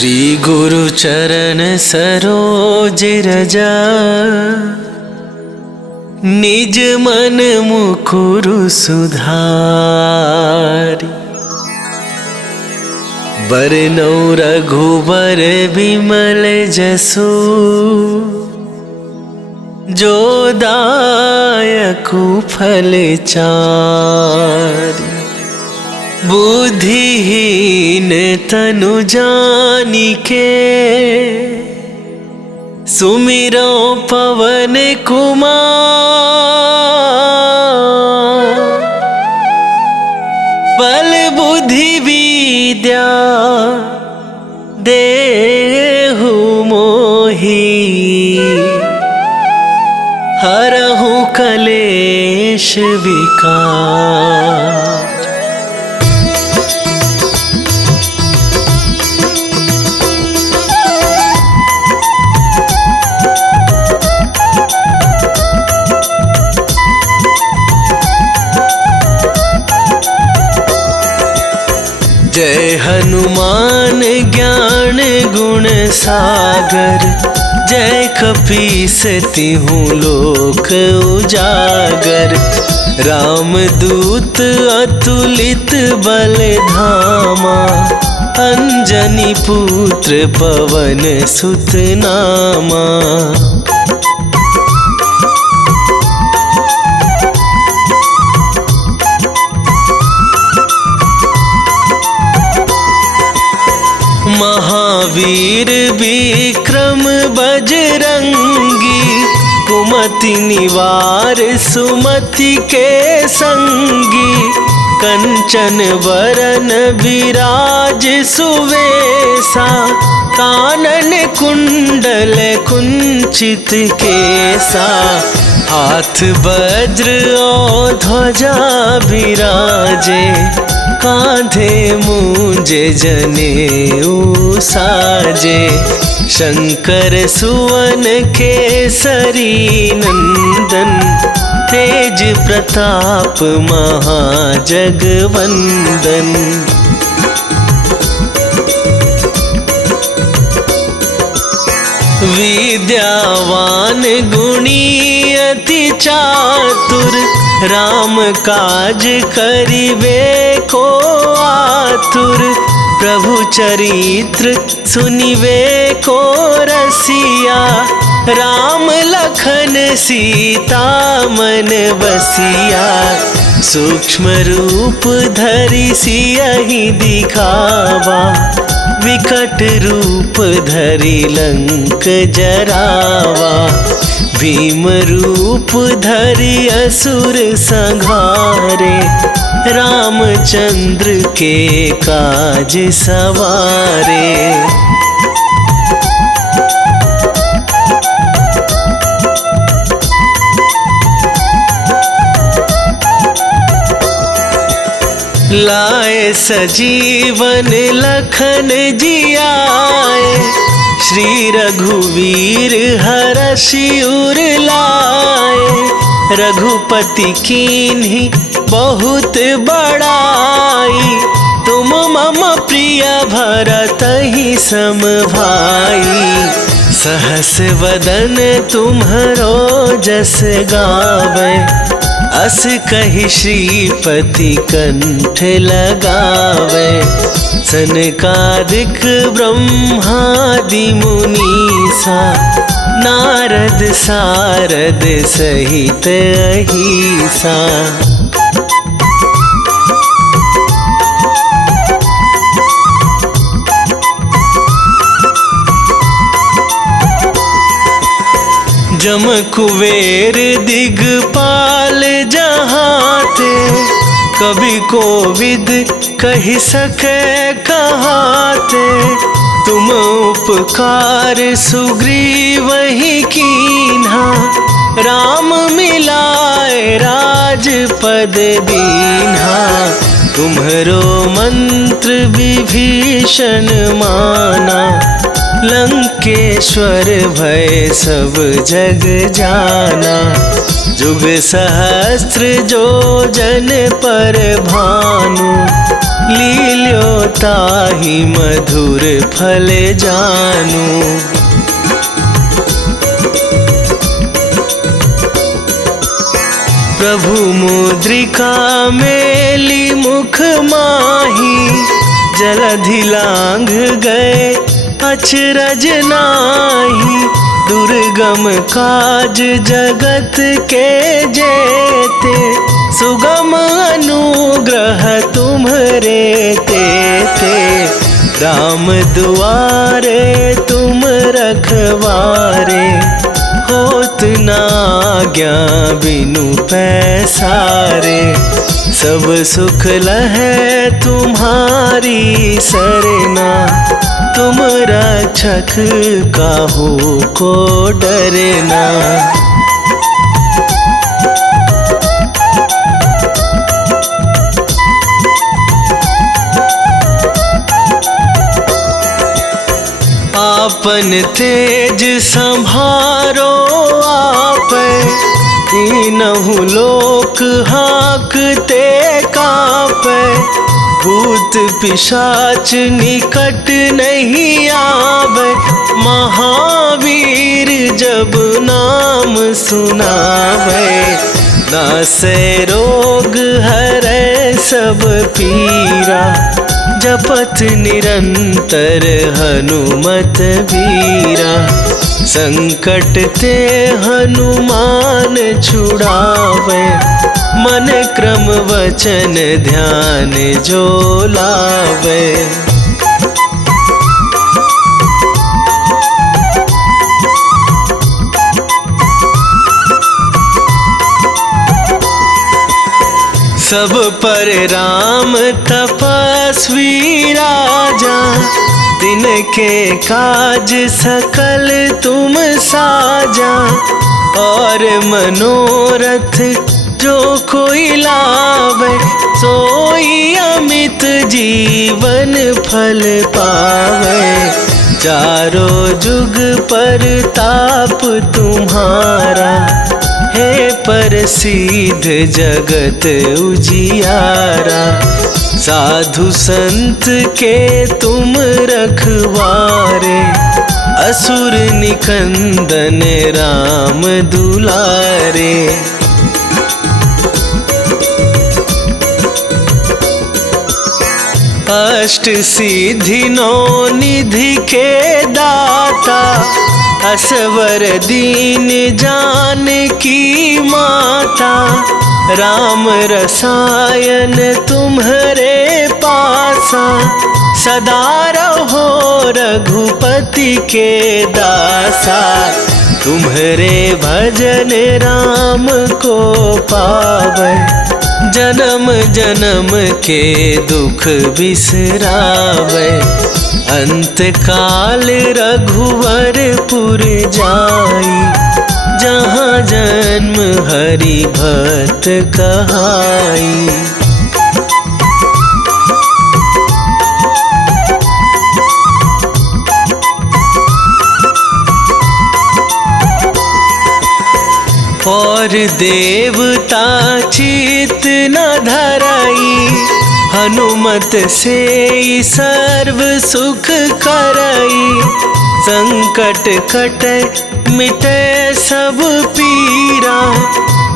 श्री गुरु चरण सरोज रजा, निज मन मुकुरु सुधारी। बरनौ रघुबर बिमल जसु, जो दायकु फल चारि। बुद्धिहीन तनु जानिके, सुमिरो पवन कुमार। बल बुद्धि विद्या देहु मोहि, हरहु कलेश विकार। जय हनुमान ज्ञान गुण सागर, जय कपीस तिहुँ लोक उजागर। रामदूत अतुलित बल धामा, अंजनी पुत्र पवन सुत नामा। महावीर विक्रम बजरंगी, कुमति निवार सुमति के संगी। कंचन बरन विराज सुवेसा, कानन कुंडल कुंचित केसा। हाथ वज्र और ध्वजा विराजे, कांधे मूंज जनेऊ साजे। शंकर सुवन केसरी नंदन, तेज प्रताप महाजगवंदन। विद्यावान गुणी अति चातुर, राम काज करिबे को आतुर। प्रभु चरित्र सुनिबे को रसिया, राम लखन सीता मन बसिया। सूक्ष्म रूप धरि सियहि दिखावा, विकट रूप धरि लंक जरावा। भीम रूप धरि असुर संहारे, रामचंद्र के काज सवारे। लाए सजीवन लखन जियाए, श्री रघुवीर हरषि उर लाए। रघुपति कीन्ही बहुत बड़ाई, तुम मम प्रिय भरतहि सम भाई। सहस वदन तुम्हरो जस गावे, अस कहि श्रीपति कंठ लगावे। सनकादिक ब्रह्मादि मुनीसा, नारद सारद सहित अहिसा। जम कुबेर दिगपाल जहाते, कभी कोविद कहि सके कहाते। तुम उपकार सुग्रीवहि कीन्हा, राम मिलाए राजपद दीन्हा। तुम्हरो मंत्र विभीषण माना, लंकेश्वर भय सब जग जाना। जुग सहस्त्र जो जन पर भानु, लील्यो ताहि मधुर फल जानु। प्रभु मुद्रिका मेली मुख माही, जलधि लांघ गए अचरज नाहि। दुर्गम काज जगत के जेते, सुगम अनुग्रह तुम्हरे तेते। राम दुआरे तुम रखवारे, होत न आज्ञा बिनु पैसारे। सब सुख लहै तुम्हारी सरना, तुम रक्षक काहू को डरना। आपन तेज संभारो आपै, तीनहु लोक हाँकते कापै। भूत पिशाच निकट नहीं आवे, महावीर जब नाम सुनावे। नासै रोग हरै सब पीरा, जपत निरंतर हनुमत बीरा। संकट ते हनुमान छुड़ावे, मन क्रम वचन ध्यान जो लावे। सब पर राम तपस्वी राजा, तिनके काज सकल तुम साजा। और मनोरथ जो कोई लावे, सोई अमित जीवन फल पावे। चारों जुग पर ताप तुम्हारा, हे प्रसिद्ध जगत उजियारा। साधु संत के तुम रखवारे, असुर निकंदन राम दुलारे। अष्ट सिद्धि नौ निधि के दाता, असवर दीन जानकी माता। राम रसायन तुम्हरे पासा, सदा रहो रघुपति के दासा। तुम्हरे भजन राम को पावै, जन्म जन्म के दुख बिसरावे। अंत काल रघुवरपुर जाई, जहाँ जन्म हरि भक्त कहाई। और देवता चित न धराई, हनुमत से सर्व सुख करई। संकट कटे मिटे सब पीरा,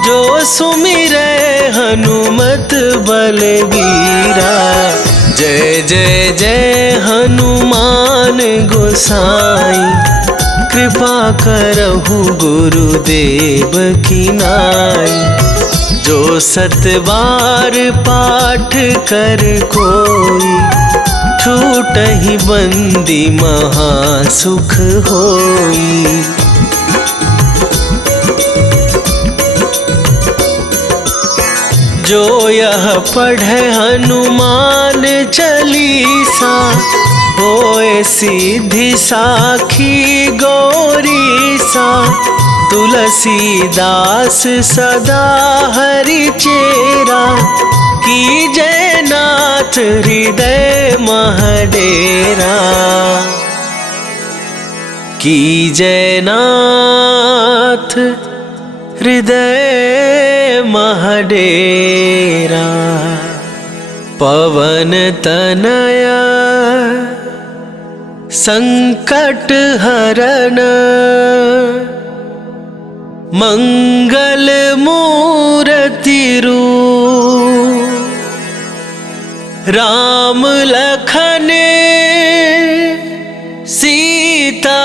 जो सुमिरै हनुमत बलबीरा। जय जय जय हनुमान गोसाई, कृपा करहु गुरुदेव की नाई। जो सत बार पाठ कर कोई, छूटहि बंदी महा सुख होई। जो यह पढ़े हनुमान चालीसा, होए सिद्धि साखी गौरीसा। तुलसीदास सदा हरि चेरा, कीजय नाथ हृदय मह डेरा। की जयनाथ हृदय महडेरा। पवन तनया संकट हरण मंगल मूर्ति रूप। राम लखन सीता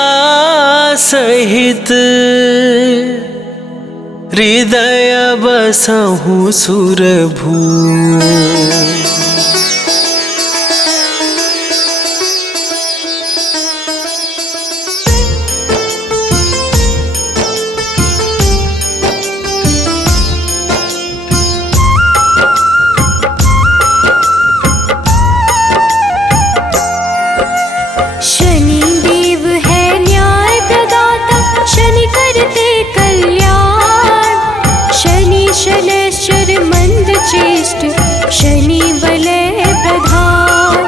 सहित हृदय बसहु सुरभू। शनि वलय प्रधान,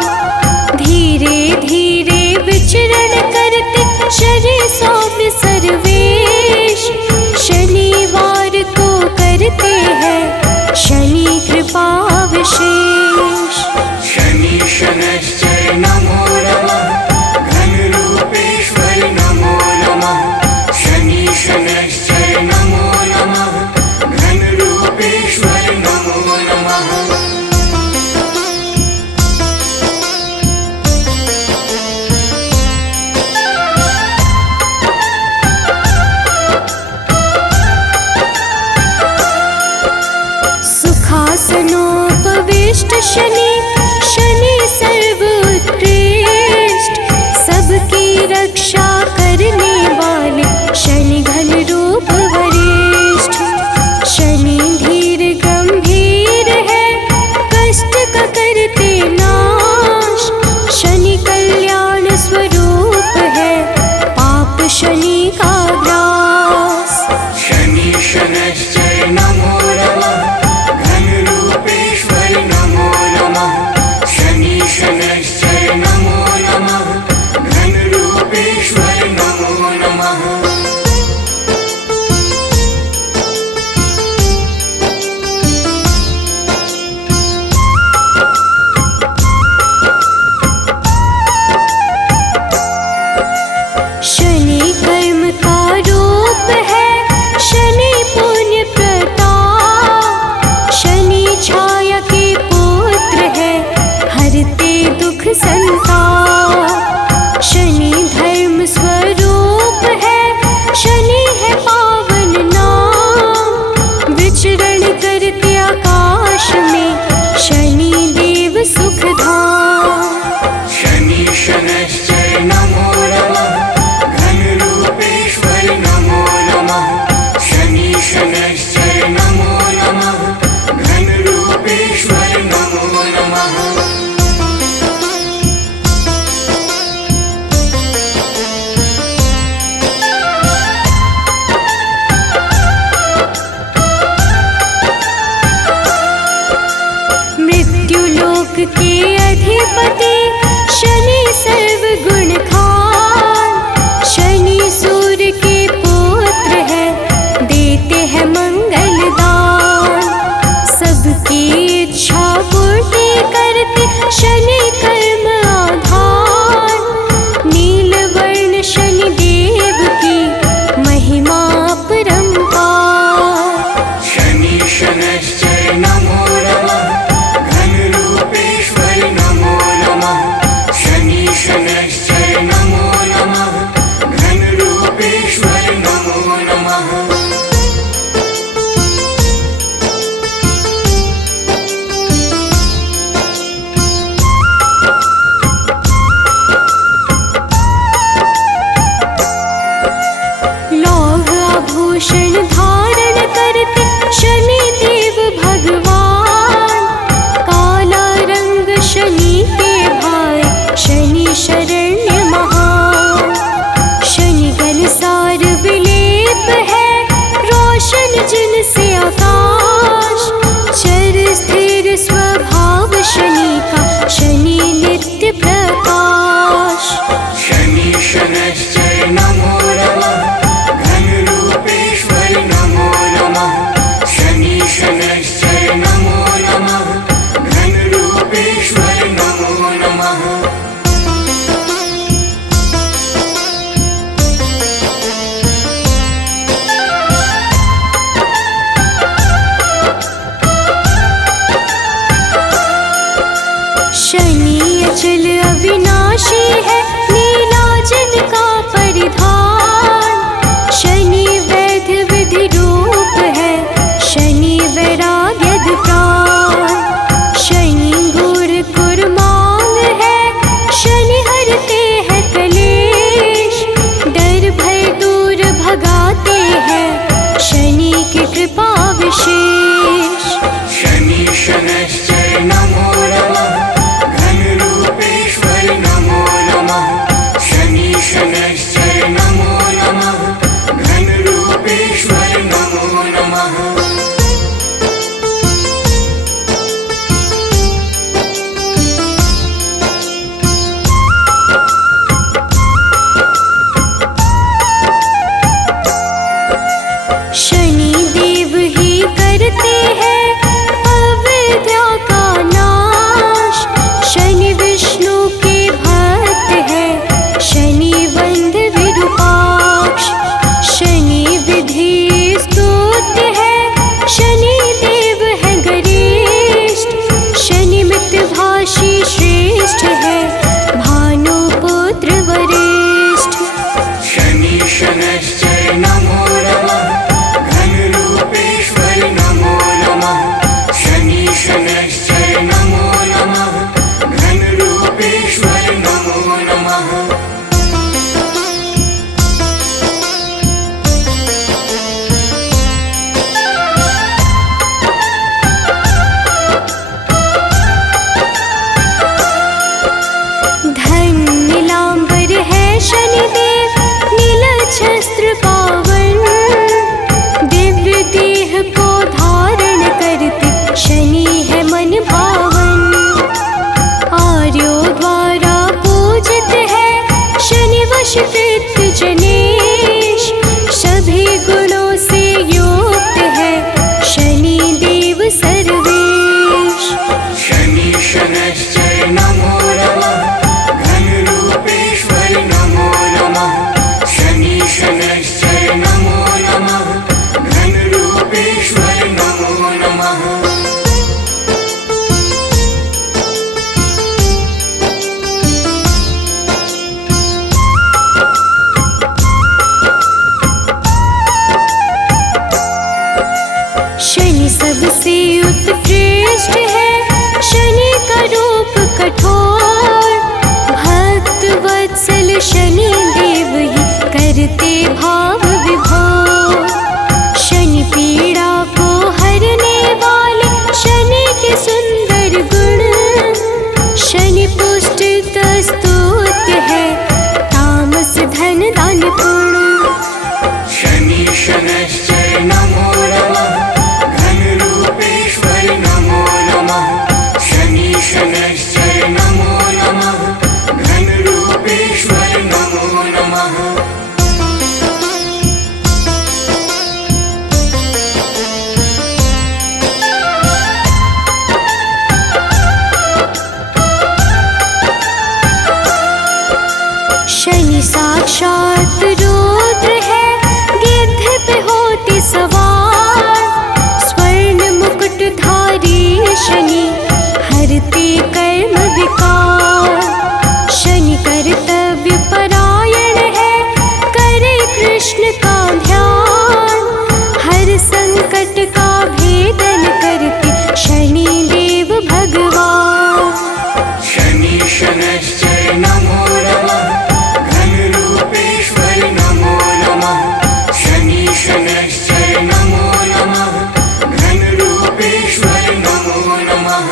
धीरे धीरे विचरण करते शनि सौम्य सर्वेश। शनिवार को करते हैं शनि कृपा विशेष। शनि शनैश्चर नमो नमः, घन रूपेश्वर नमो नमः। शनि शनैश्चर नमो नमः, घन रूपेश्वर नमो नमः। सुखासनोपविष्ट शनि, शनि सर्वोत्कृष्ट। सबकी रक्षा करने वाले शनि घन रूप वरिष्ठ। शनि धीर गंभीर है, कष्ट का करते नाश। शनि कल्याण स्वरूप है, पाप शनि का ग्रास। शनि शनैश्चर नमो नमः, घन रूपेश्वर नमो नमः। शनि शनैश्चर नमो नमः, घन रूपेश्वर नमो नमः। शनि कर्म का रूप है, शनि पुण्य प्रताप। शनि छाया के पुत्र है, हरते दुख संताप। शनि धर्म स्वरूप है, शनि है पावन नाम। विचरण करते आकाश में शनि देव सुखधाम। शनि शनैश्चर नमो नमः, घन रूपेश्वर नमो नमः। शनि शनैश्चर नमो नमः, घन रूपेश्वर नमो नमः। मृत्युलोक के अधिपति शनि सर्वगुण खान। शनि सूर्य के पुत्र है, देते हैं मंगल दान। सबकी इच्छा पूर्ति करते शनि कर्म आधान। नीलवर्ण शनि देव की महिमा अपरंपार। शनि शनैश्चर नमो नमः, घन रूपेश्वर नमो नमः। शनि शनैश्चर नमो नमः, घन रूपेश्वर नमो नमः। सबसे उत्कृष्ट है शनि का रूप कठोर। भक्त वत्सल शनि देव ही करते भाव विभोर। शनि पीड़ा को हरने वाले शनि के सुंदर गुण। शनि पुष्ट स्तुत्य है तामस धन दान पुण्य। शनि शनैश्चर नमो नमः घनरूपेश्वर नमो नमः। शनि शनैश्चर नमो नमः घनरूपेश्वर नमो नमः। शनि साक्षात रुद्र है गिद्ध पे होते सवार। स्वर्ण मुकुटधारी शनि हरते कर्म विकार। शनि कर्तव्य परायण है करे कृष्ण का ध्यान। हर संकट का भेदन करते शनि देव भगवान। शनि शनैश्चर नमो नमः घनरूपेश्वर नमो नमः। शनि शनैश्चर नमो नमः घनरूपेश्वर नमो नमः।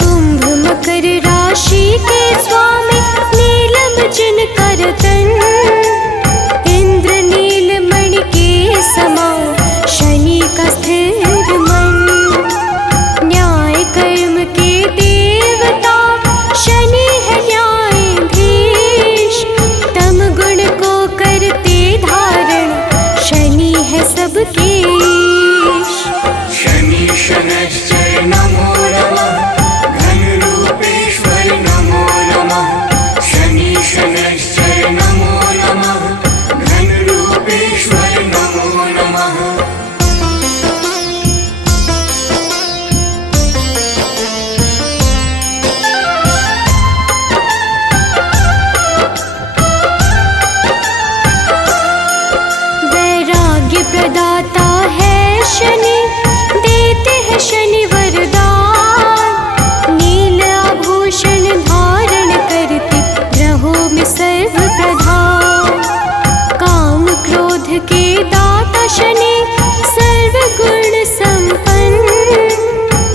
कुंभ मकर राशि के स्वामी नीलम जिनकर तन। इंद्र नीलमणि के समान शनि का स्थिर मन। न्याय कर्म के देवता शनि है न्यायाधीश। तम गुण को करते धारण शनि है सबके ईश। शनि शनैश्चर नमो नमः घनरूपेश्वर नमो नमः। शनि शनैश्चर नमो नमः घनरूपेश्वर नमो नमः। वैराग्य प्रदाता है शनि देते हैं शनि वरदान। नील आभूषण धारण करते ग्रहों में सर्व प्रधान। काम क्रोध के दाता शनि सर्व गुण संपन्न।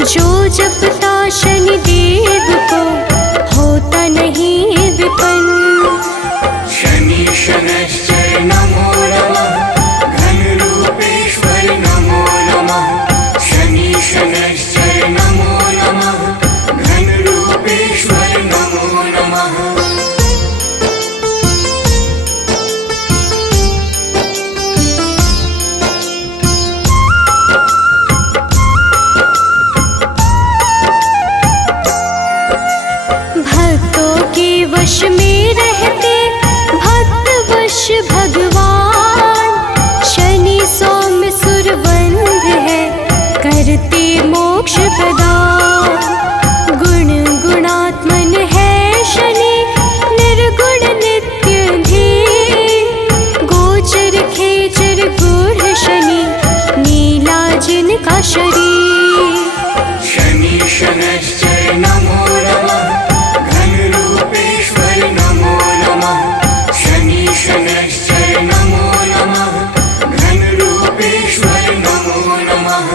जो जपता शनि देव को होता नहीं विपन्न। शनि शनैश्चर नमो नमः घनरूपेश्वर नमो नमः। शनि शनैश्चर नमो नमः घनरूपेश्वर नमो नमः। भक्तों के वश में रहते भक्त वश भगवान। शनि सौम्य सुरवंध है करते मोक्ष प्रदान। गुण गुणात्मन है शनि निर्गुण नित्य धीर। गोचर खेचर गूढ़ शनि नीला जिनका शरीर। शनि शनैश्चर नमो नमः घनरूपेश्वर नमो नमः। शनि शनैश्चर नमो नमः घनरूपेश्वर नमो नमः।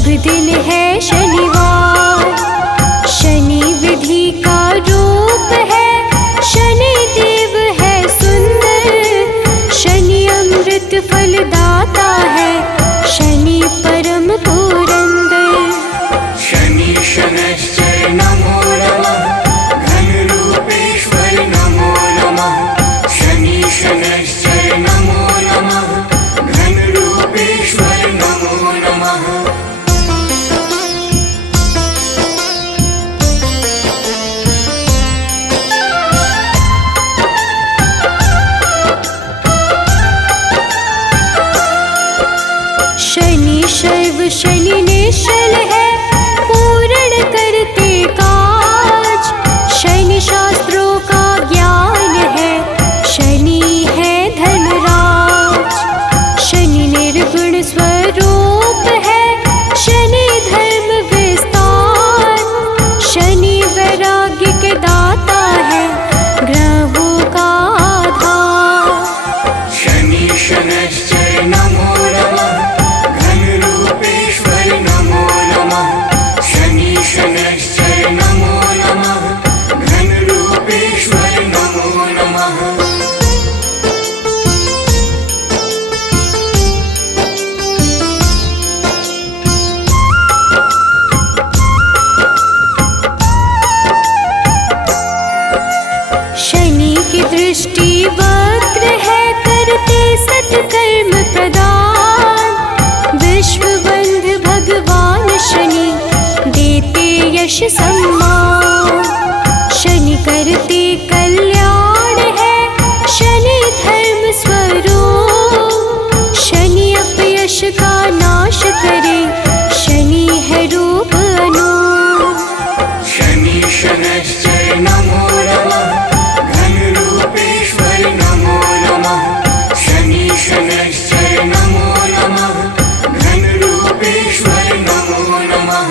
शुभ दिन है शनिवार। शनि विधि का रूप है, शनि देव है सुंदर। शनि अमृत फलदाता है, शनि परम पुरंदर। शनि शनैश्चर नमो नमः, घनरूपेश्वर नमो नमः। शनि शनैश्चर नमो नमः, घनरूपेश्वर नमो नमः। शनि शैव शनि निश्चल है, पूर्ण करते काज। शनि शास्त्रों का ज्ञान है, शनि है धर्मराज। शनि निर्गुण स्वरूप है, शनि धर्म विस्तार। शनि वैराग्य के दाता है, ग्रहों का आधार। शनि शनैश्चर नमो नमः, घनरूपेश्वर नमो नमः। शनि शनैश्चर नमो नमः, घनरूपेश्वर नमो नमः। शनि की दृष्टि वक्र है, करते सत्कर्म प्रदान। विश्व बंधु भगवान शनि, देते यश सम्मान। शनि करते कल्याण है, शनि धर्म स्वरूप। शनि अपयश का नाश करे, शनि है रूप अनूप। शनि शनैश्चर नमो नमः, घनरूपेश्वर नमो नमः। शनि शनैश्चर नमो नमः, घनरूपेश्वर नमो नमः।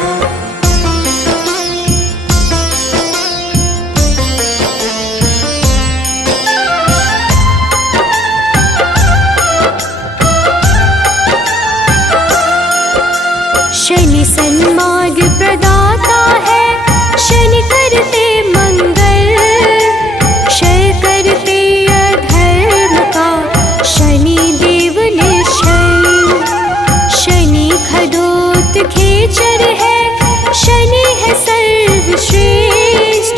शनि सन्मार्ग प्रदाता है, शनि करते मंगल। क्षय करते अधर्म का, शनि देव निश्चल। शनि खदोत खेचर है, शनि है सर्वश्रेष्ठ।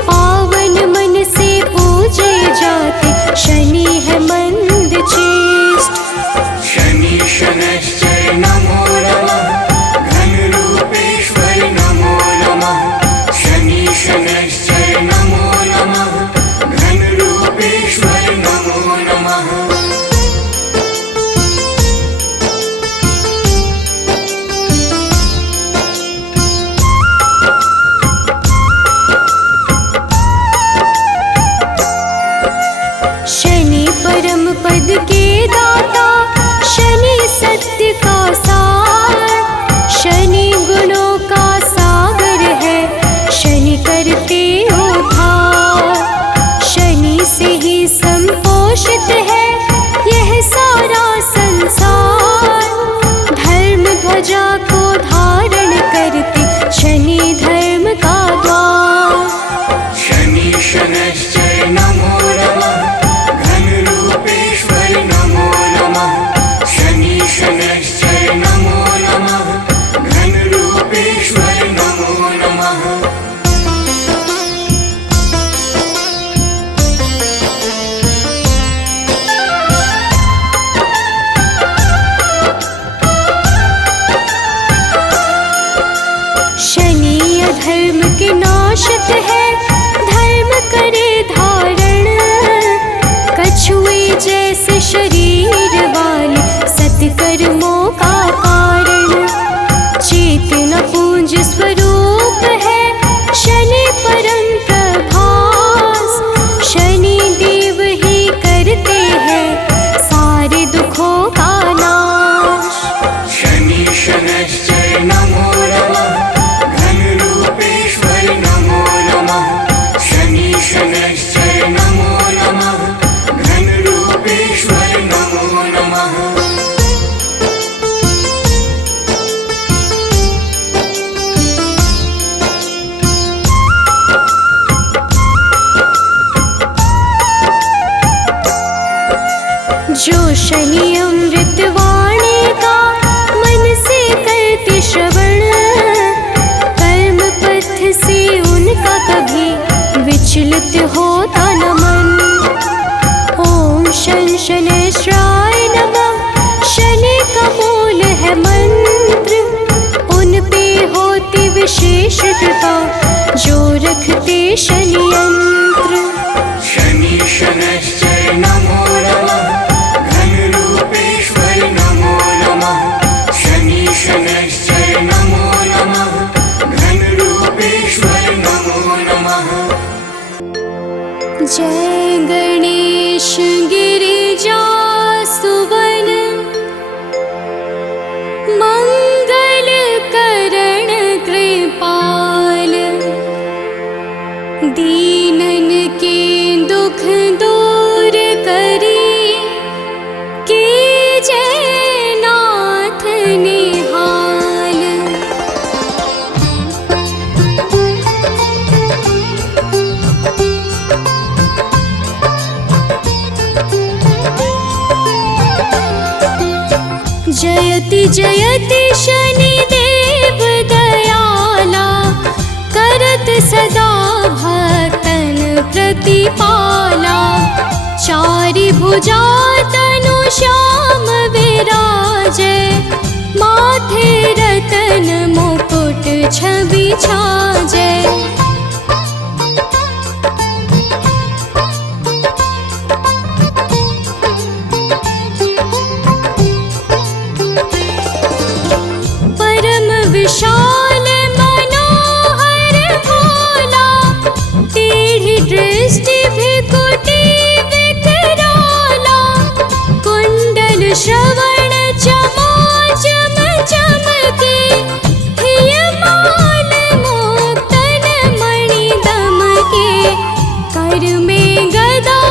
पावन मन से पूजे जाते, शनि है मंद चेष्ट। शनि शनैश्चर नमो नमः, घनरूपेश्वर नमो नमः। शनि शनैश्चर नमो नमः, घनरूपेश्वर नमो नमः। शनि परम पद के दाता, शनि सत्य का सार। शनि गुणों का सागर है, शनि करते उद्धार। शनि से ही संपोषित है, यह सारा संसार। धर्म ध्वजा को धारण करते, शनि धर्म का द्वार। शनि शनैश्चर नमो नमः, घनरूपेश्वर नमो नमः। शनि शनैश्चर नमो नमः, घनरूपेश्वर नमो नमः। शनि अधर्म के नाशक है, धर्म करे धारण। कछुए जैसे शरीर वाले, सत्कर्मों का कारण। चेतना पूंज स्वरूप है, शनि परम प्रभास। शनि देव ही करते हैं, सारे दुखों का नाश। शनि शनैश्चर नमो नमः, घनरूपेश्वर नमो नमः। शनि अमृतवाणी का मन से करते श्रवण, कर्म पथ से उनका कभी विचलित होता न मन। ओम शन शनैश्चराय नमः, शनि का मूल है मंत्र, उन पे होती विशेष कृपा जो रखते शनि यंत्र। शनि शनैश्चर नमो नमः, घनरूपेश्वर नमो नमः। शनि शनैश्चर नमो नमः, घनरूपेश्वर नमो नमः। जय गणेश गिरिजा सुवन, मंगल करण कृपाल, दीनन के दुख दूर करी, कीजय नाथ निहाल। जयति जयति शनिदेव दयाला, करत सदा भक्तन प्रतिपाला। चारि भुजा तनु श्याम विराजे, माथे रतन मुकुट छवि छाजे। विशाल मनोहर भोला, टेढ़ी दृष्टि भृकुटी विकराला। कुंडल श्रवण चमाचम चमके, हियमाल मुक्तन मणि दमके। कर में गदा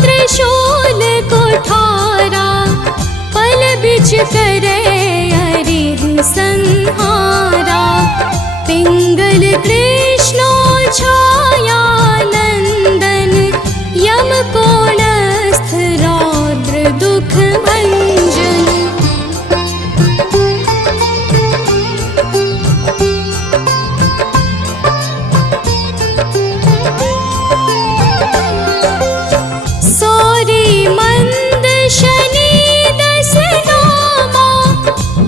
त्रिशूल कुठारा, पल बिच करे संहारा। पिंगल कृष्णो छाया नंदन, यम कोणस्थ रौद्र दुख भंजन। सौरी मंद शनि दस नामा,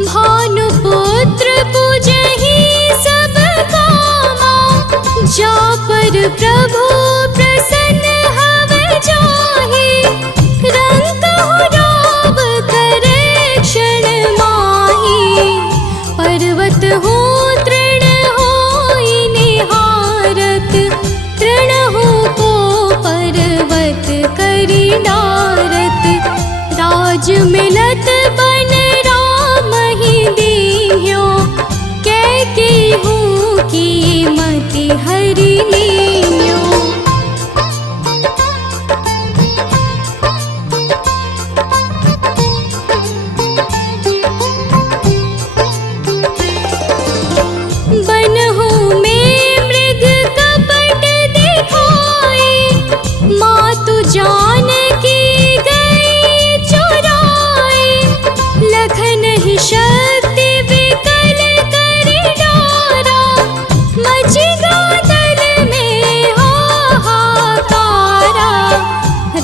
भानुपुत्र पूजहि सब कामा। जा पर प्रभु प्रसन्न हव जाहि, रंकहु राव करे क्षण माहि। पर्वत हो तृण होई निहारत, तृणहु को पर्वत करि डारत। राज मिलत बन दीन्यो, कैकेयी की मति हरि लीन्यो। बनहु में मृग कपट दिखाए, मातु जानकी गई चुराए। लखन ही शक्ति विकल करि डारा, मचि गादल में हाहाकारा।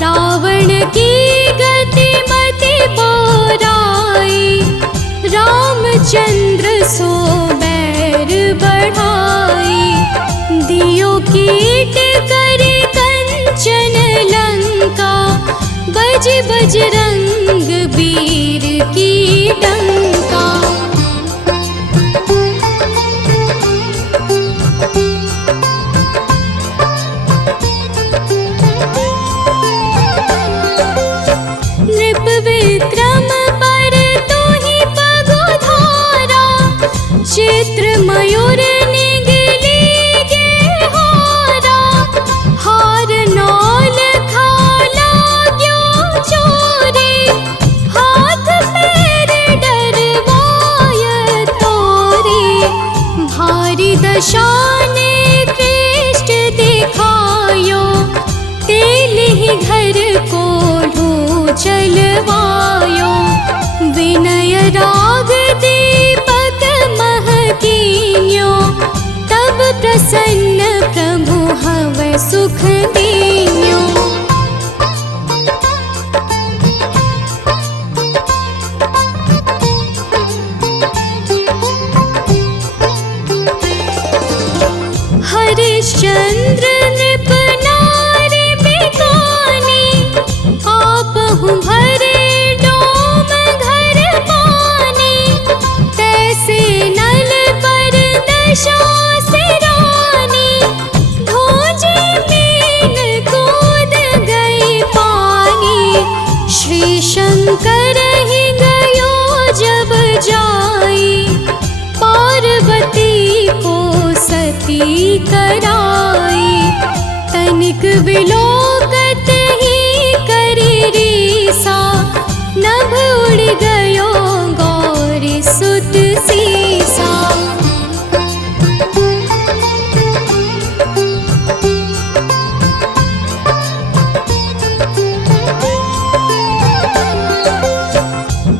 रावण की गति मति बोराई, रामचंद्र सो बैर बढ़ाई। दियो कीट करि कंचन लंका, बज बजरंग वीर की डंका। नृप विक्रम पर तोहि पगुधारा, चित्र मयूर निगली गे हारा। हार नौल खाला क्यों चोरी, हाथ पैर डरवाय तोरी। भारी दशा ने कृष्ण दिखायो, तेल ही घर को ढूंढ चलवायो। विनय राग दीपक महकीन्यो, तब प्रसन्न प्रभु हवै सुख दीन्यो। हरिश्चंद्र नृप नारी बिकानी, आपहु भरे डोम घर पानी। तैसे नल पर दशा सिरानी, धोजे मीन कूद गई पानी। श्री शंकर ही गयो जब जाई, पार्वती को सती कराई। तनिक विलोकत ही करी रीसा, नभ उड़ गयो गौरी सुत सीसा।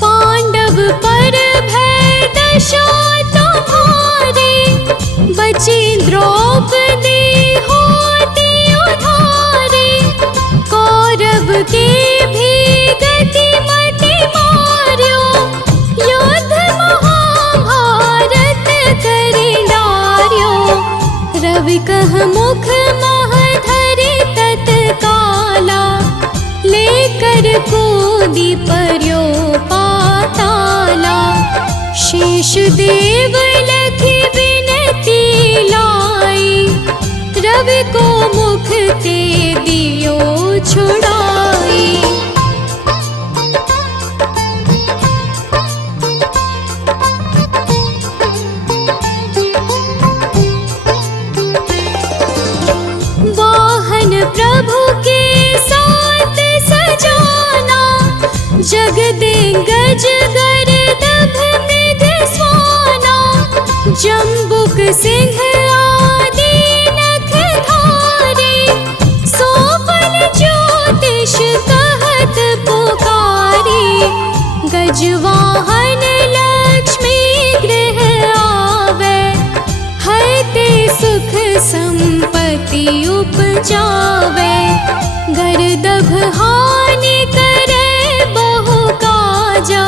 पांडव पर भय दशा तुम्हारी, बची द्रौपदी होती उधारी। कौरव के भी गति मति मार्यो, युद्ध महाभारत करि डार्यो। रवि कह मुख मह धरि तत्काला, लेकर कूदी पर्यो पाताला। शेष देव लखी विनती लाई, रवि को मुख ते दियो छुड़ाई। वाहन प्रभु के साथ सजाना, जगदे गज गर्दभ मृग स्वाना। जम्बुक सिंह आदि नख धारे, सोफल ज्योतिष कहत पुकारी। गजवाहन लक्ष्मी गृह आवे, हरते सुख संपत्ति उपजावे। गर्दभ हानि करे बहु काजा,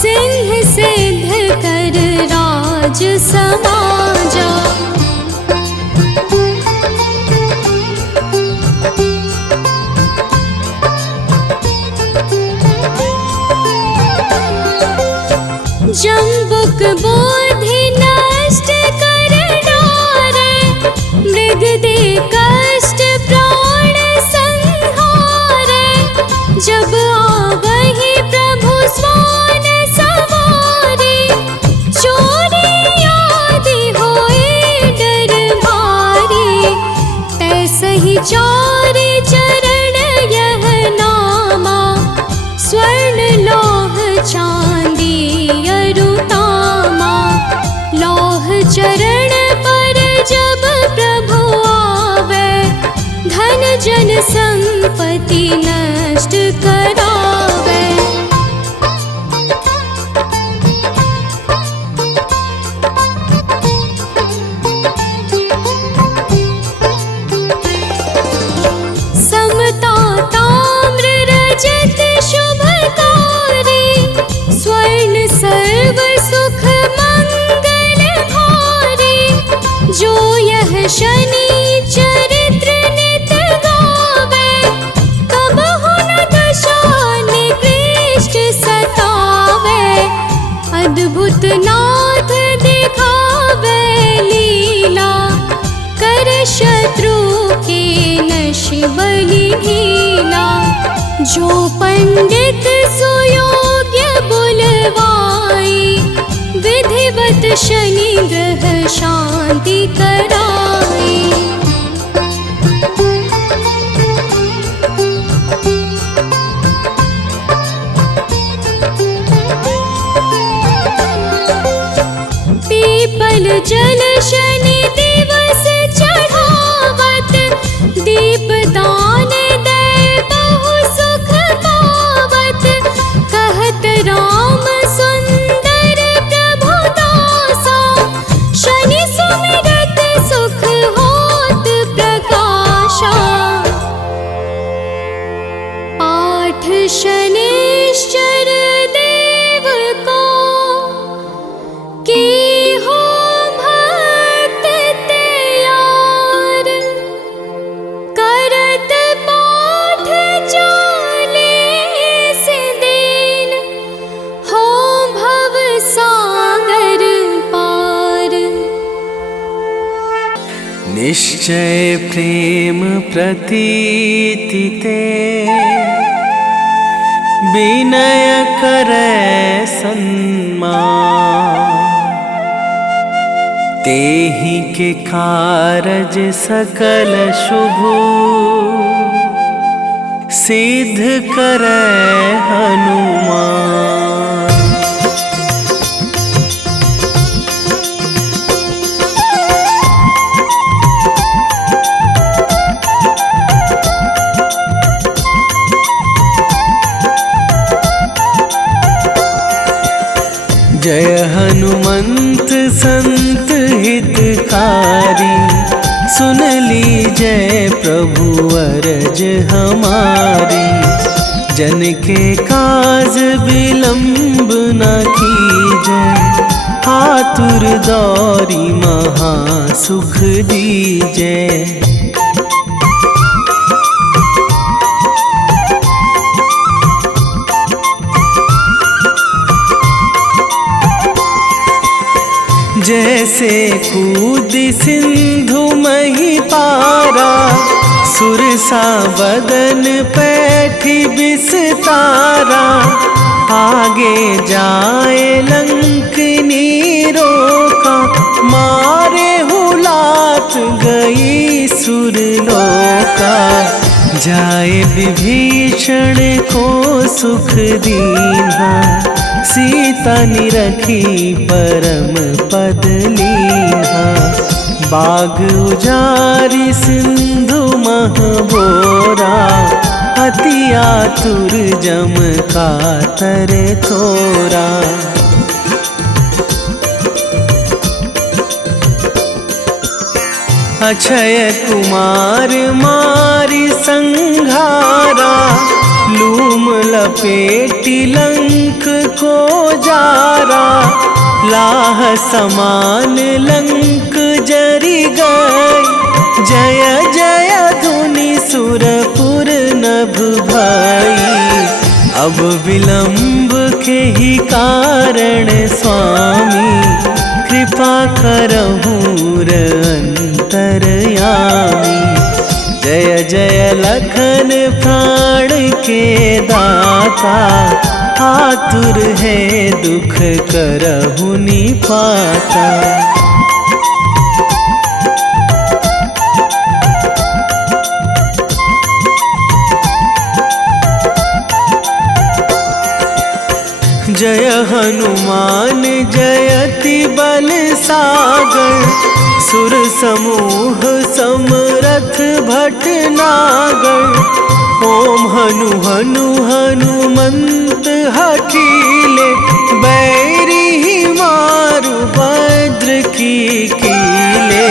सिंह सिद्ध कर राज समाजा। जम्बुक बोधि नष्ट कर डारे, मृग दे कष्ट प्राण संहारे। जब आवहि प्रभु स्वान सवारे, चोरी आदि होए डर भारी। तैसहि चारि चरण यह नामा, स्वर्ण लौह चांदी अरुतामा। लौह चरण पर जब प्रभु आवे, धन जन संपत्ति नष्ट करावे। समता ताम्र रजत शुभकारी, स्वर्ण सर्व सुख मंगल भारी। जो यह शनि चरित्र नित गावे, कबहु न दशा निकृष्ट सतावे। अद्भुत नाथ दिखावे लीला, कर शत्रु के नश बलि ढीला। जो पंडित सुयोग्य बुलवाई, विधिवत शनि ग्रह शांति कराई। पीपल जल शनि दिवस चढ़ावत, दीप दान दे बहु सुख पावत। निश्चय प्रेम प्रतीति ते विनय करे सन्मान। तेहि के कारज सकल शुभ सिद्ध करे हनुमान। जय हनुमंत संत हितकारी, सुन लीजय प्रभु अरज हमारी। जन के काज विलंब न कीजय, आतुर दौरी महा सुख दीजय। जैसे कूद सिंधु मही पारा, सुरसा बदन पैठी बिस्तारा। आगे जाए लंकनी रोका, मारे हुलात गई सुरलोका। जाए विभीषण को सुख दीन्हा, सीता निरखी परम पद लीन्हा। बाग उजारि सिंधु महबोरा, अति आतुर जम कातर तोरा। अक्षय कुमार मारि संघारा, लूम लपेटी लंक को जारा। लाह समान लंक जरि गई, जय जय धुनि सुरपुर नभ भई। अब विलंब के ही कारण स्वामी, कृपा करहु अंतरयामी। जय जय लखन प्राण के दाता, आतुर है दुख करहु निपाता। जय हनुमान जयति बल सागर, सुर समूह समरथ भटनागर। ओम हनु हनु हनुमंत हठीले, बैरी मारु भद्र की कीले।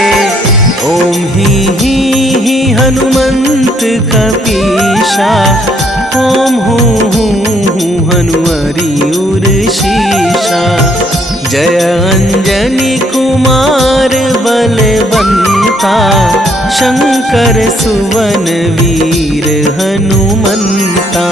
ओम ही हनुमंत कपीशा, ओम हूँ हनुमरि उर शीशा। जय अंजनी कुमार बलवंता, शंकर सुवन वीर हनुमंता।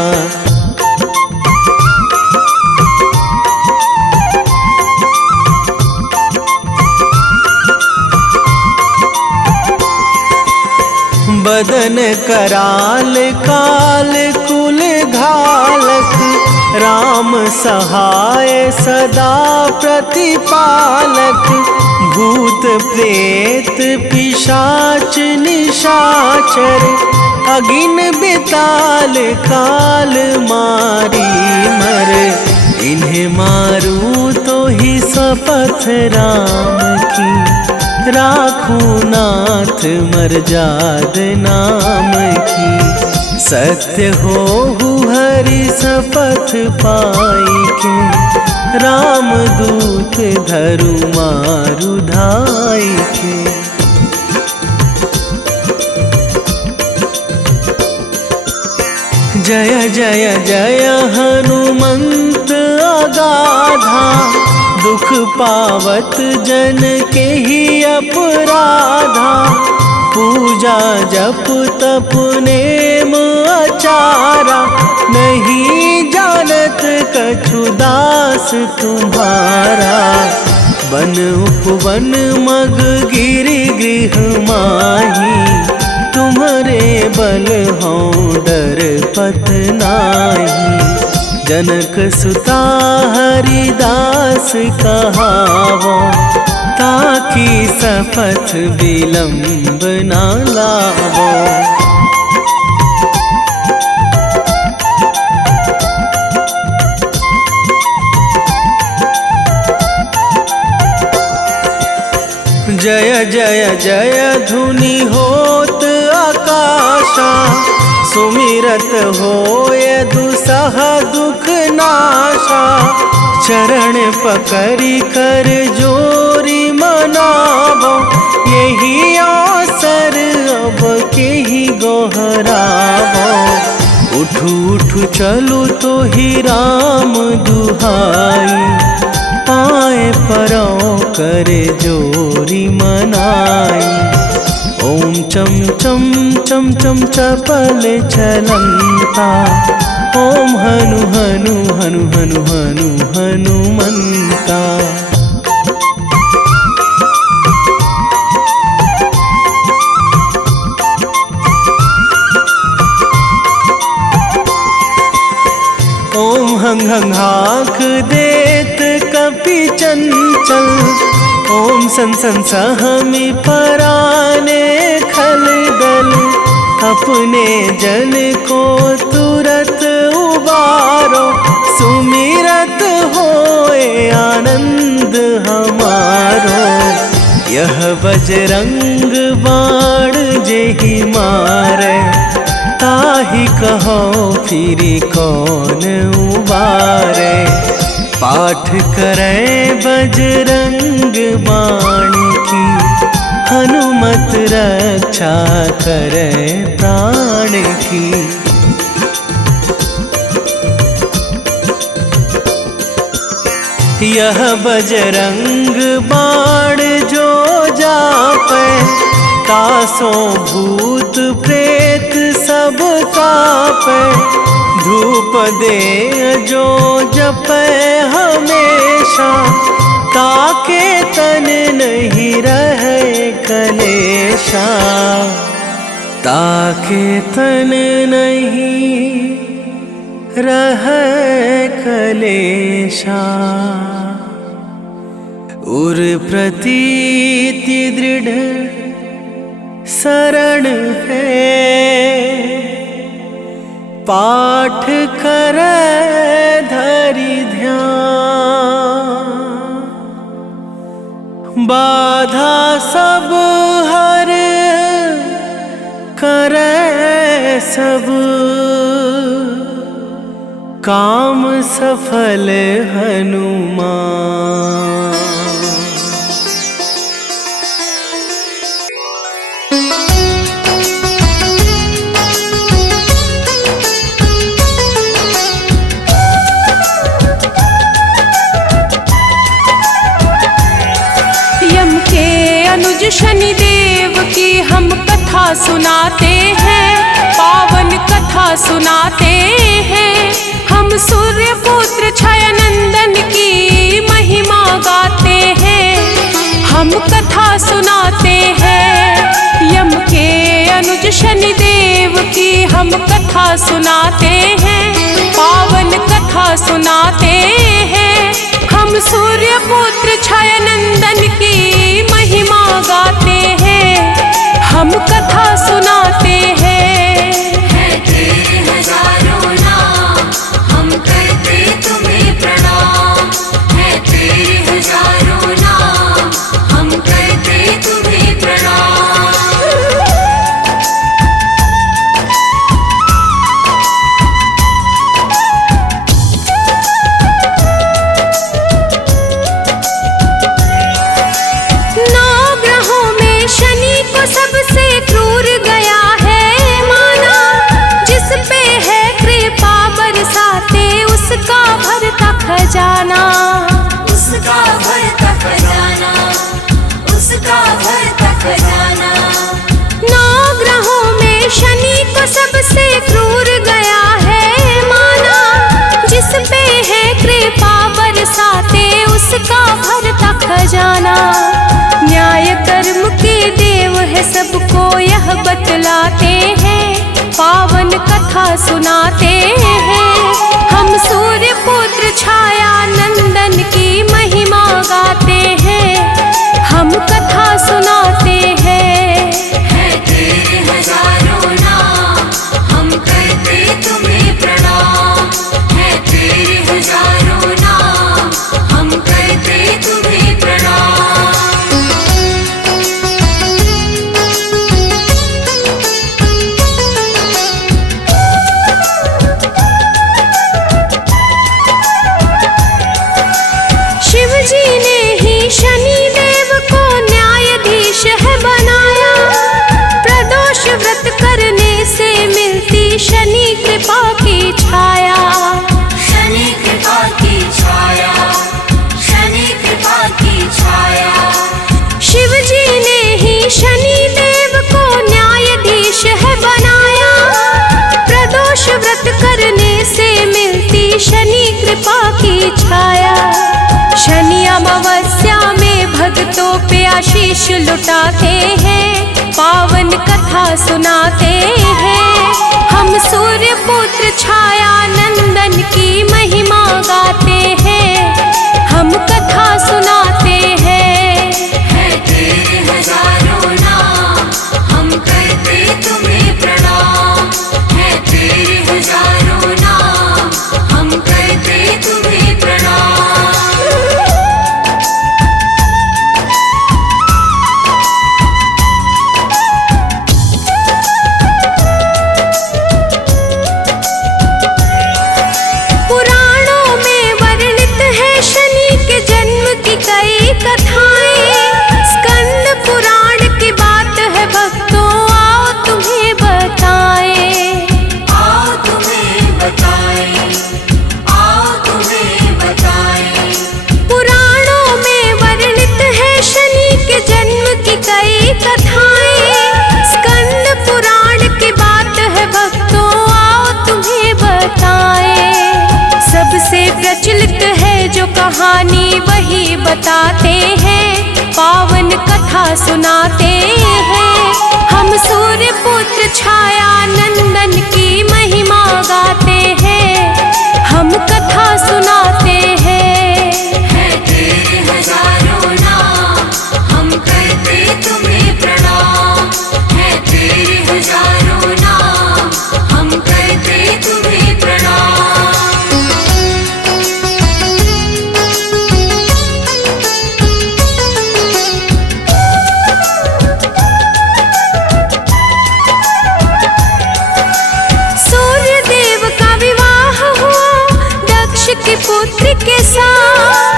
बदन कराल काल कुल घालक, राम सहाय सदा प्रतिपालक। भूत प्रेत पिशाच निशाचर, अगिन बिताल काल मारी मर। इन्हें मारू तो ही शपथ राम की, राखूं नाथ मर्याद नाम की। सत्य हो हरि शपथ पाई के, राम दूत धरु मारु धाई के। जय जय जय हनुमंत अगाधा, दुख पावत जन के ही अपराधा। पूजा जप तप नेम आचारा, नहीं जानत कछु दास तुम्हारा। वन उपवन मग गिरि गृह माही, तुम्हारे बल हों डर पत नाही। जनक सुता हरिदास कहावो, ताकि सपथ विलंब ना लावो। जय जय जय धुनि होत आकाशा, सुमिरत होय दुसह दुख नाशा। चरण पकड़ी कर जोरी मनावो, यही अवसर अब के ही गोहरावो। उठू उठू चलू तो ही राम दुहाई, पाए परो करे जोरी मनाई। ओम चम चम चम चम चपल चलंता, ओम हनु हनु हनु हनु हनु हनुमंता। ओम हंग हंग हाक देत कपि चंचल, ओम सन सन सहमी पराने खल दल। अपने जन को तुरत उबारो, सुमिरत होए आनंद हमारो। यह बजरंग बाण जेहि मारे, ताहि कहो फिरी कौन उबारे। पाठ करें बजरंग बाण की, हनुमत रक्षा करें प्राण की। यह बजरंग बाण जो जापे, तासो भूत प्रेत सब कापे। धूप दे जो जपे हमेशा, ताके तन नहीं रहे कलेशा। ताके तन नहीं रहे कलेशा। उर प्रतीति दृढ़ शरण है, पाठ करे धरि ध्यान। बाधा सब हर करे सब, काम सफल हनुमान। अनुज शनिदेव की हम कथा सुनाते हैं, पावन कथा सुनाते हैं। हम सूर्य पुत्र छाया नंदन की महिमा गाते हैं, हम कथा सुनाते हैं। यम के अनुज शनिदेव की हम कथा सुनाते हैं, पावन कथा सुनाते हैं। हम सूर्य पुत्र छाया नंदन की महिमा गाते हैं, हम कथा सुनाते हैं। है तेरे हजारों नाम, हम करते तुम्हें प्रणाम। है तेरे हजारों नाम, हम करते तुम्हें प्रणाम। खजाना। न्याय कर्म के देव है सबको यह बतलाते हैं, पावन कथा सुनाते हैं। हम सूर्य पुत्र छाया नंदन की महिमा गाते हैं, हम कथा सुनाते हैं। है तेरे हजारों नाम, हम करते तुम्हें प्रणाम। है तेरे हजारों नाम, हम करते तुम्हें प्रणाम। शिव जी ने ही शनि देव को न्यायाधीश है बनाया, प्रदोष व्रत करने से मिलती शनि कृपा की छाया। शनि कृपा की छाया, शनि कृपा की छाया। शिव जी ने ही शनि देव को न्यायाधीश है बनाया, प्रदोष व्रत करने से मिलती शनि कृपा की छाया। शनि अमावस्या में भक्तों पे आशीष लुटाते हैं, पावन कथा सुनाते हैं। हम सूर्य पुत्र छाया नंदन की महिमा गाते हैं, हम कथा सुनाते हैं। है तेरे हजारों नाम, हम करते तुम्हें प्रणाम। है तेरे हजारों नाम, हम करते तुम्हें प्रणाम। पुराणों में वर्णित है शनि के जन्म की कई कथाएं, स्कंद पुराण की बात है भक्तों आओ तुम्हें बताएं। आओ तुम्हें बताएं, आओ तुम्हें बताएं। पुराणों में वर्णित है शनि के जन्म की कई कथाएं, स्कंद पुराण की बात है भक्तों आओ तुम्हें बताएं। सबसे प्रचलित है जो कहानी वही बताते हैं, पावन कथा सुनाते हैं। हम सूर्य पुत्र छाया नंदन की महिमा गाते हैं, हम कथा सुनाते हैं। है तेरे हजारों नाम, हम करते तुम्हें प्रणाम। है तेरे हजारों नाम, हम करते तुम्हें प्रणाम। सूर्य देव का विवाह हुआ दक्ष के पुत्र के साथ,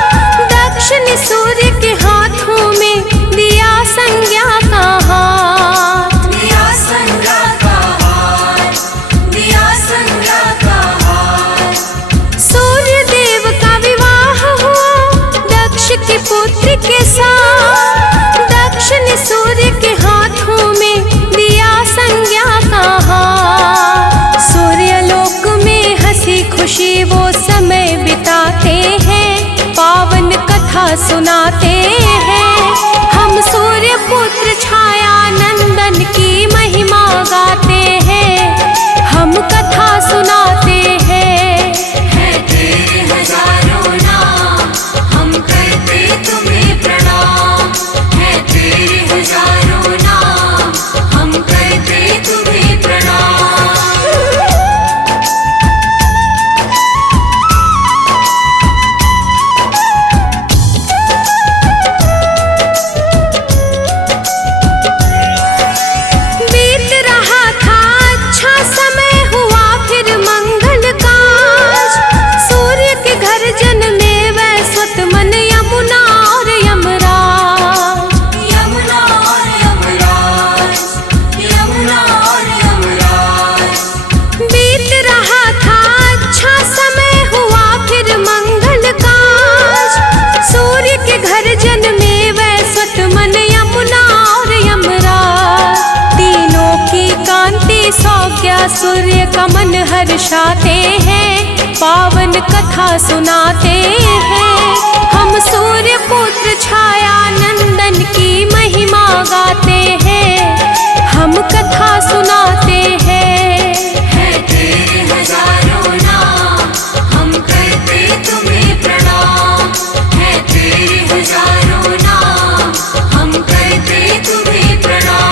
दक्ष ने सूर्य के हाथों में दिया संज्ञा का हाथ। दिया संज्ञा का हार, दिया संज्ञा का हार। सूर्य देव का विवाह हुआ दक्ष के पुत्र के साथ, दक्ष ने सूर्य के हाथों में दिया संज्ञा का हाथ। सूर्य लोक में हंसी खुशी वो समय बिताते हैं, पावन कथा सुनाते हैं। हम सूर्य पुत्र छाया नंदन की महिमा गाते हैं, हम कथा सुनाते हैं। है तेरे हजारों नाम, हम करते तुम्हें प्रणाम। है तेरे हजारों नाम, हम करते तुम्हें प्रणाम। बीत रहा था अच्छा समय हुआ फिर मंगल काज, सूर्य के घर जन्मे वैश्वत मन यमुना और यमराज। यमुना और यमराज, यमुना और यमराज। बीत रहा था अच्छा समय हुआ फिर मंगल काज, सूर्य के घर जन्मे वैश्वत मन यमुना और यमराज। तीनों की कांति सौज्ञा सूर्य का मन हर्षाते हैं, पावन कथा सुनाते हैं। हम सूर्य पुत्र छाया नंदन की महिमा गाते हैं, हम कथा सुनाते हैं। है तेरे हजारों नाम, हम करते तुम्हें प्रणाम। है तेरे हजारों नाम, हम करते तुम्हें प्रणाम।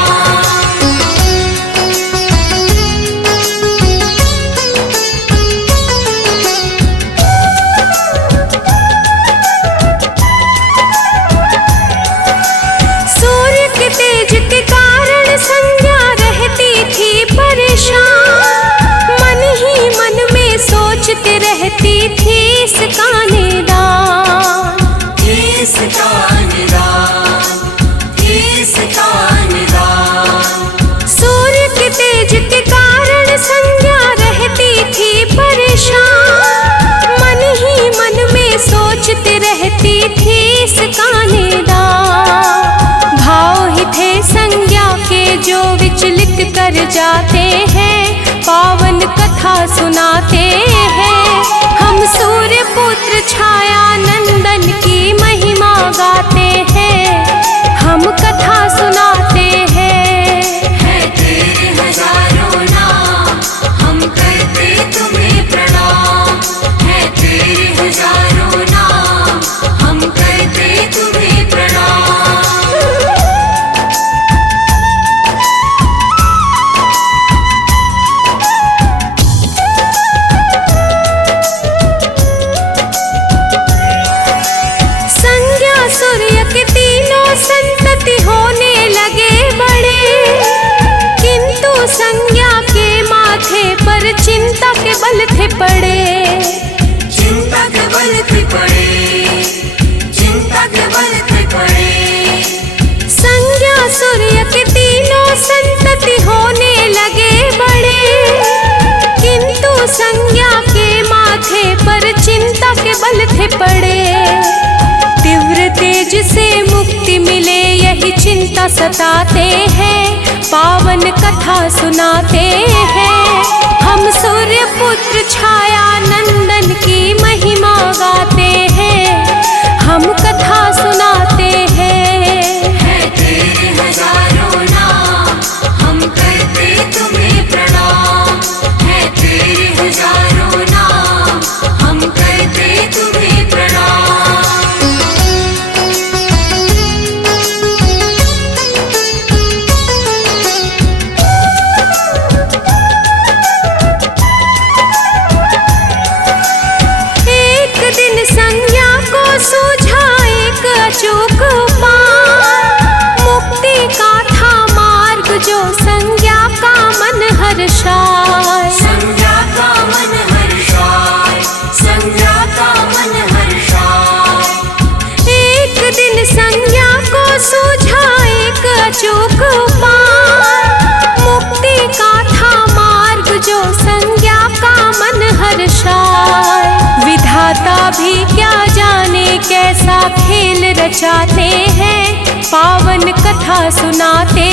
सूर्य के तेज के कारण संज्ञा रहती थी परेशान, मन ही मन में सोचते रहती थी इसका निदान। इसका निदान, इसका निदान। सूर्य के तेज के कारण संज्ञा रहती थी परेशान, मन ही मन में सोचते रहती थी इसका निदान। भाव ही थे संज्ञा के जो विचलित कर जाते हैं, पावन कथा सुनाते हैं। हम सूर्य पुत्र छाया नंदन की महिमा गाते हैं, हम कथा सुनाते हैं। है तेरे हजारों नाम, हम करते तुम्हें प्रणाम। है तेरे हजारों नाम, हम करते तुम्हें प्रणाम। संज्ञा सूर्य के तीनों संतति होने लगे बड़े, किंतु संज्ञा के माथे पर चिंता के बल थे पड़े। चिंता के बल थे पड़े, चिंता के बल थे पड़े। संज्ञा सूर्य के तीनों संतति होने लगे बड़े, किंतु संज्ञा के माथे पर चिंता के बल थे पड़े। तीव्र तेज से मुक्ति मिले यही चिंता सताते हैं, पावन कथा सुनाते हैं। हम सूर्य पुत्र छाया नंदन की महिमा गाते हैं, हम कथा सुनाते हैं। है तेरे हजारों नाम, हम करते तुम्हें प्रणाम। है तेरे हजारों नाम, हम करते तुम्हें प्रणाम। एक दिन संज्ञा को सूझा एक अचूक उपाय, मुक्ति का था मार्ग जो संज्ञा का मन हर्षाए। संज्ञा का मन हर्षाए, संज्ञा का मन हर्षाए। एक दिन संज्ञा को सूझा एक अचूक उपाय, मुक्ति का था मार्ग जो संज्ञा का मन हर्षाए। विधाता भी क्या जाने कैसा खेल रचाते हैं, पावन कथा सुनाते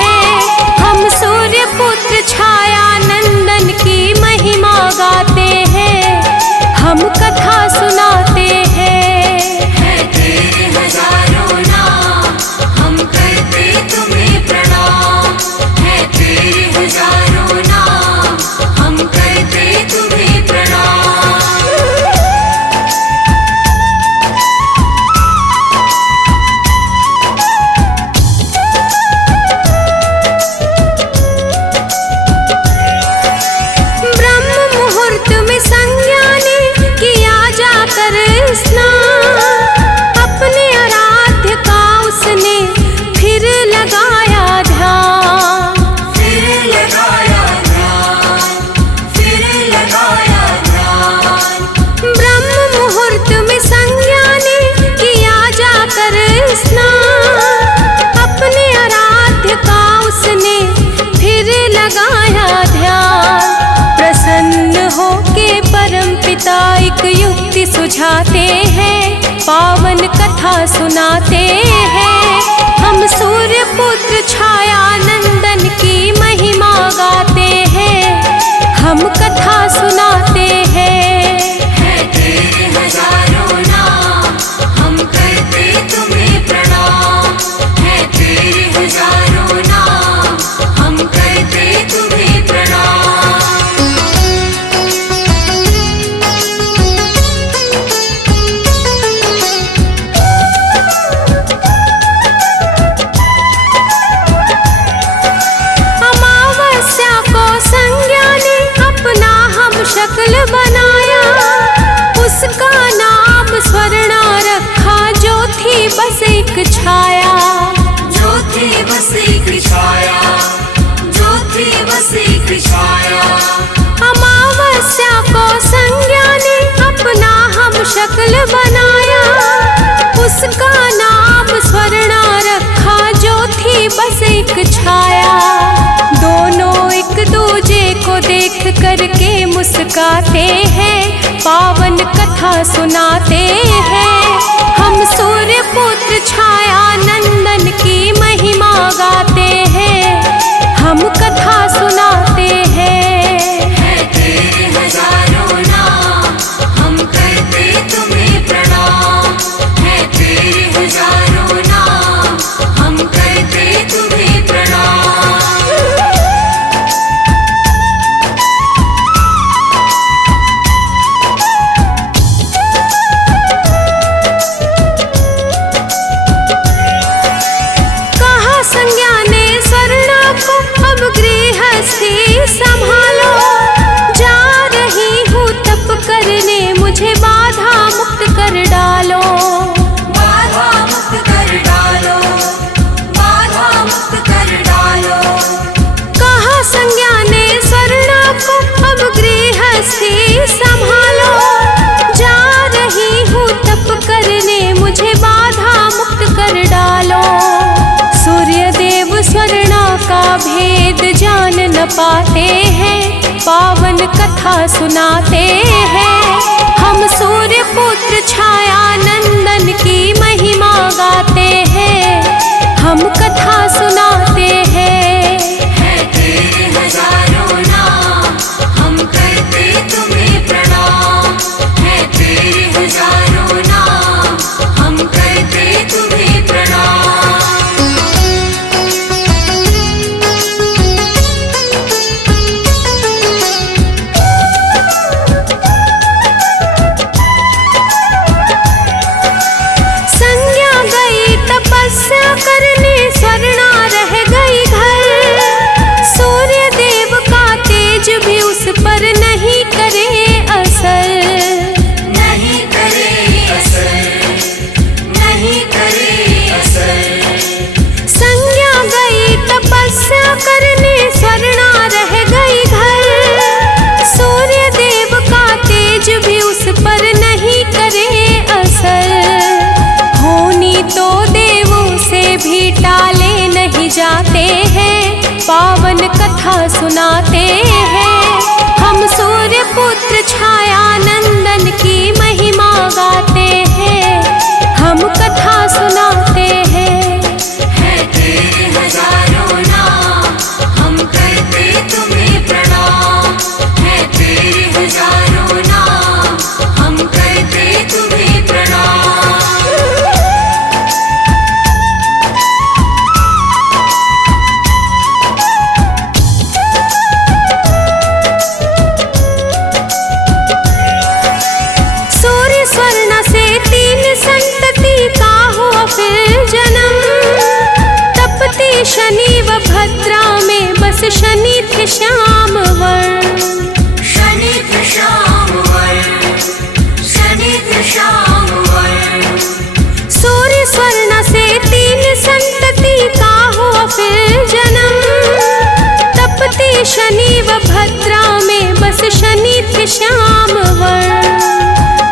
हैं। हम सूर्य पुत्र छाया नंदन की महिमा गाते हैं, हम कथा सुनाते हैं। है तेरे हजारों नाम, हम करते तुम्हें प्रणाम। है तेरे हजारों नाम, हम करते तुम्हें प्रणाम। हजारों नाम, हम करते तुम्हें प्रणाम। अमावस्या को संज्ञा ने अपना हम शक्ल बनाया, उसका नाम स्वर्णा रखा जो थी बस एक छाया। जो थी बस एक छाया, जो थी बस एक छाया। अमावस्या को संज्ञा ने अपना हम शक्ल बनाया, उसका नाम स्वर्णा रखा जो थी बस एक छाया। दोनों एक दूजे को देख करके मुस्काते हैं, पावन कथा सुनाते हैं। हम सूर्य पुत्र छाया नंदन की महिमा गाते हैं, हम कथा सुनाते हैं। है तेरे हजारों नाम, हम करते तुम्हें प्रणाम। है तेरे हजारों नाम, हम करते तुम्हें प्रणाम। कहा संज्ञा ने स्वर्णा को अब गृहस्थी संभालो, जा रही हूँ तप करने मुझे बाधा मुक्त कर डालो। बाधा मुक्त कर डालो, बाधा मुक्त कर डालो। कहा संज्ञा ने स्वर्णा को अब गृहस्थी संभालो, जा रही हूँ तप करने मुझे बाधा मुक्त कर डालो। सूर्य देव स्वर्णा का भेद जान न पाते हैं, पावन कथा सुनाते हैं। हम सूर्य पुत्र छाया नंदन की महिमा गाते हैं, हम कथा सुनाते हैं। है तेरे हजारों नाम, हम करते तुम्हें प्रणाम। है तेरे हजारों नाम, हम करते तुम्हें प्रणाम। संज्ञा गई तपस्या करने, स्वर्णा रह गई घर। सूर्य देव का तेज भी उस पर नहीं करे असर। नहीं करे असर, नहीं करे असर। संज्ञा गई तपस्या करने, स्वर्णा रह गई घर। सूर्य देव का तेज भी उस पर नहीं करे असर। होनी तो देवों से भी टाले नहीं जाते हैं, पावन कथा सुनाते हैं। हम सूर्य पुत्र छाया नंदन की महिमा गाते हैं, हम कथा सुनाते हैं। है तेरे हजारों नाम, हम करते तुम्हें प्रणाम। है तेरे हजारों नाम, हम करते तुम्हें प्रणाम। सूर्य स्वर्णा से 3 संतति का हुआ फिर जन्म। तपती शनि व भद्रा में बस शनि थे श्याम वर्ण। शनि थे श्याम वर्ण, शनि थे श्याम वर्ण। सूर्य स्वर्णा से 3 संतति का हुआ फिर जन्म। तपती शनि व भद्रा में बस शनि थे श्याम वर्ण।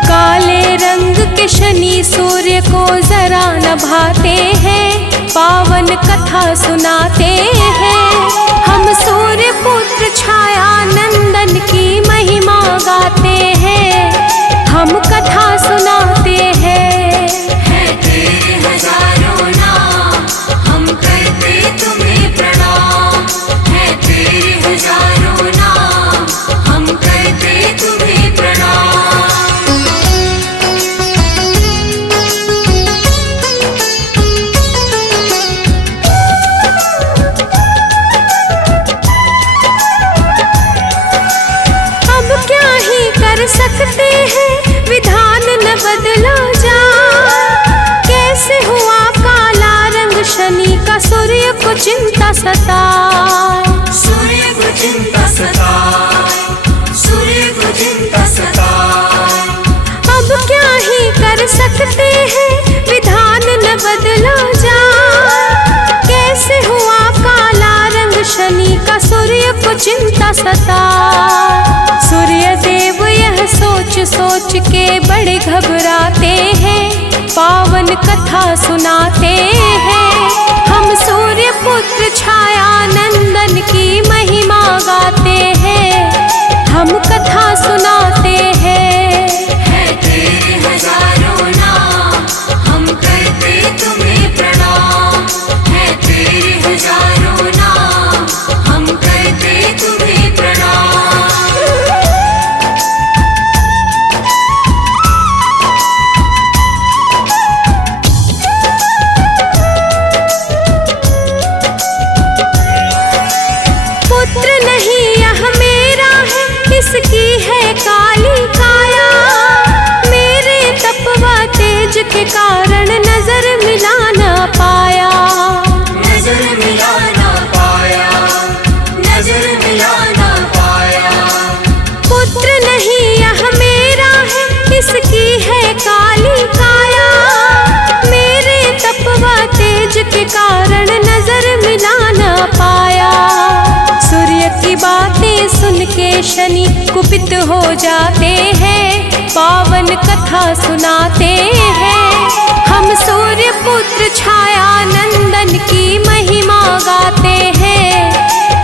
काले रंग के शनि सूर्य को जरा न भाते हैं, पावन कथा सुनाते हैं। हम सूर्य पुत्र छाया नंदन की महिमा गाते हैं, हम कथा सुनाते हैं। है तेरे हजारों नाम, हम करते तुम्हें प्रणाम। है तेरे हजारों नाम, हम करते तुम्हें प्रणाम। का सूर्य को चिंता सताए। सूर्य को चिंता सताए, सूर्य को चिंता सताए। अब क्या ही कर सकते हैं, विधान न बदला जाए। कैसे हुआ काला रंग शनि का सूर्य को चिंता सताए। सूर्य देव यह सोच सोच के बड़े घबराते हैं, पावन कथा सुनाते हैं। हम सूर्य पुत्र छाया नंदन की महिमा गाते हैं, हम कथा सुनाते हैं। है तेरे हजारों नाम, हम करते तुम्हें प्रणाम। है तेरे हजारों नाम, हम करते तुम्हें प्रणाम। इसकी है काली काया, मेरे तपवा तेज के कारण नजर मिला ना पाया। नजर मिला ना पाया, नजर मिला ना पाया। पुत्र नहीं यह मेरा है, इसकी है काली काया, मेरे तपवा तेज के कारण नजर मिला ना पाया। सूर्य की बातें सुन के शनि कुपित हो जाते हैं, पावन कथा सुनाते हैं। हम सूर्य पुत्र छाया नंदन की महिमा गाते हैं,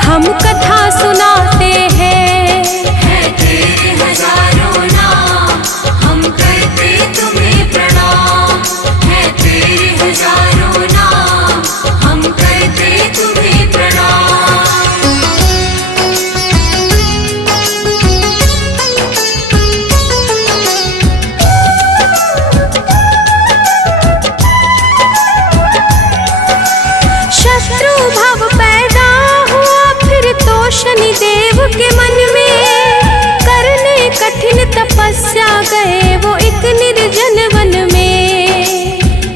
हम कथा सुनाते हैं। है तेरे हजारों नाम, हम करते तुम्हें प्रणाम। है तेरे हजारों नाम, हम करते तुम्हें प्रणाम। शनि देव के मन में करने कठिन तपस्या गए वो एक निर्जन वन में।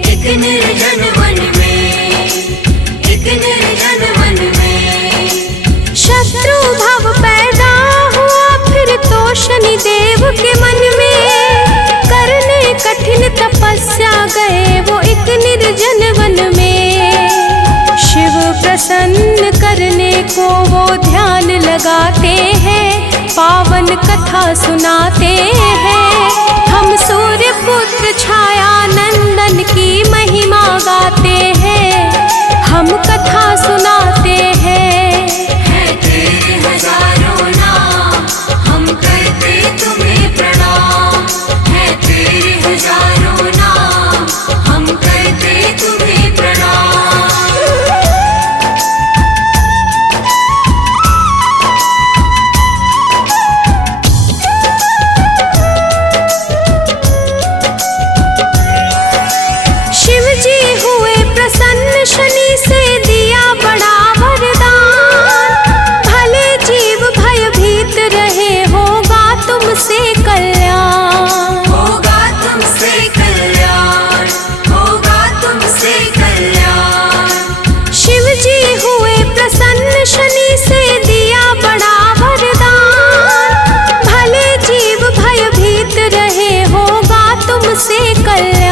एक निर्जन वन में, एक निर्जन वन में। शत्रु भाव पैदा हुआ फिर तो शनि देव के मन में करने कठिन तपस्या गए वो एक निर्जन वन में। शिव प्रसन्न करने को वो ध्यान लगाते हैं, पावन कथा सुनाते हैं। हम सूर्य पुत्र छाया नंदन की महिमा गाते हैं, हम कथा सुनाते हैं। है तेरे हजारों नाम, हम करते तुम्हें प्रणाम। है तेरे हजारों नाम, हम करते तुम्हें प्रणाम। शनि से दिया बड़ा वरदान, भले जीव भयभीत रहे होगा तुमसे कल्याण। होगा तुमसे कल्याण, होगा तुमसे कल्याण। शिव जी हुए प्रसन्न शनि से दिया बड़ा वरदान, भले जीव भयभीत रहे होगा तुमसे कल्याण।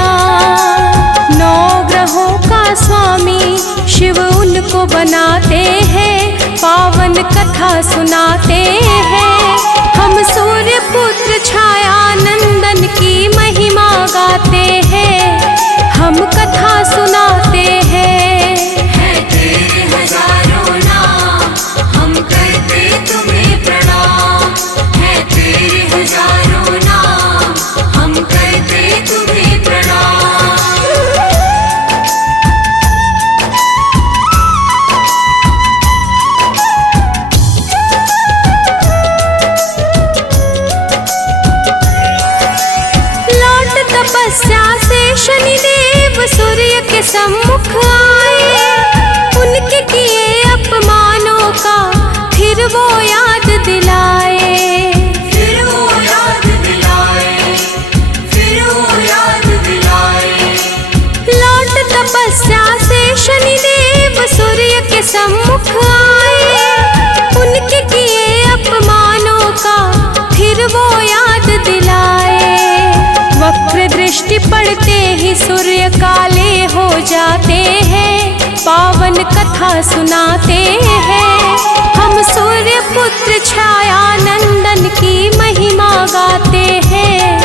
9 ग्रहों का स्वामी शिव उनको बनाते हैं, पावन कथा सुनाते हैं। हम सूर्य पुत्र छाया नंदन की महिमा गाते हैं, हम कथा सुनाते हैं। है तेरे हजारों नाम, हम करते तुम्हें प्रणाम। है तेरे हजारों नाम, हम करते तुम्हें प्रणाम। पड़ते ही सूर्य काले हो जाते हैं, पावन कथा सुनाते हैं। हम सूर्य पुत्र छाया नंदन की महिमा गाते हैं,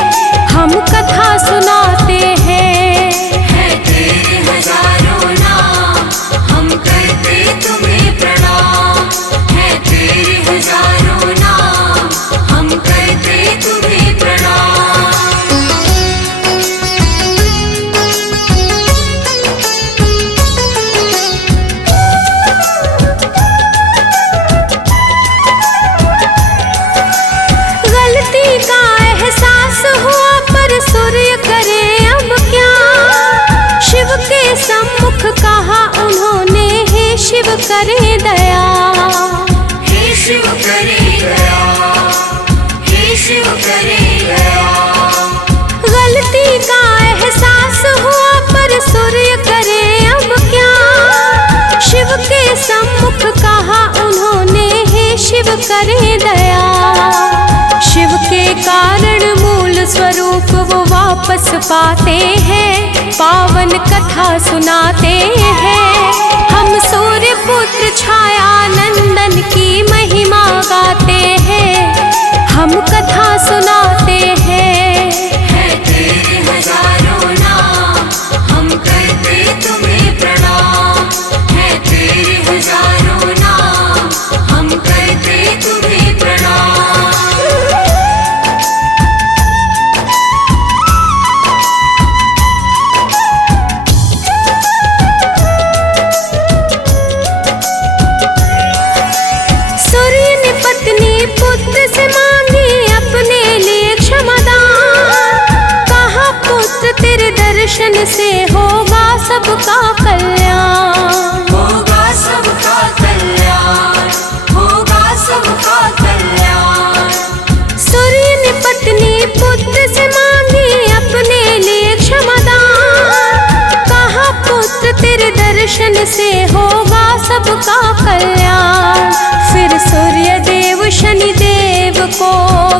हम कथा सुनाते हैं। है तेरे हजारों नाम, हम करते तुम्हें प्रणाम। है तेरे हजारों नाम, हम करते तुम्हें प्रणाम। गलती का एहसास हुआ पर सूर्य करे अब क्या, शिव के सम्मुख कहा उन्होंने, हे शिव करे दया। हे शिव करे दया, हे शिव करे दया। गलती का एहसास हुआ पर सूर्य करे अब क्या, शिव के सम्मुख कहा उन्होंने, हे शिव करे दया। शिव के कारण मूल स्वरूप वो वापस पाते हैं, पावन कथा सुनाते हैं। हम सूर्य पुत्र छाया नंदन की महिमा गाते हैं, हम कथा सुनाते हैं। है तेरे हजारों नाम, हम करते तुम्हें प्रणाम। है तेरे हजारों नाम, हम करते तुम्हें प्रणाम। सूर्य ने पत्नी पुत्र से मांगी अपने लिए क्षमादान, कहा पुत्र तेरे दर्शन से होगा सबका कल्याण। होगा सबका कल्याण, होगा सबका कल्याण। सूर्य ने पत्नी पुत्र से मांगी अपने लिए क्षमादान, कहा पुत्र तेरे दर्शन से होगा सबका कल्याण। फिर सूर्य देव शनि देव को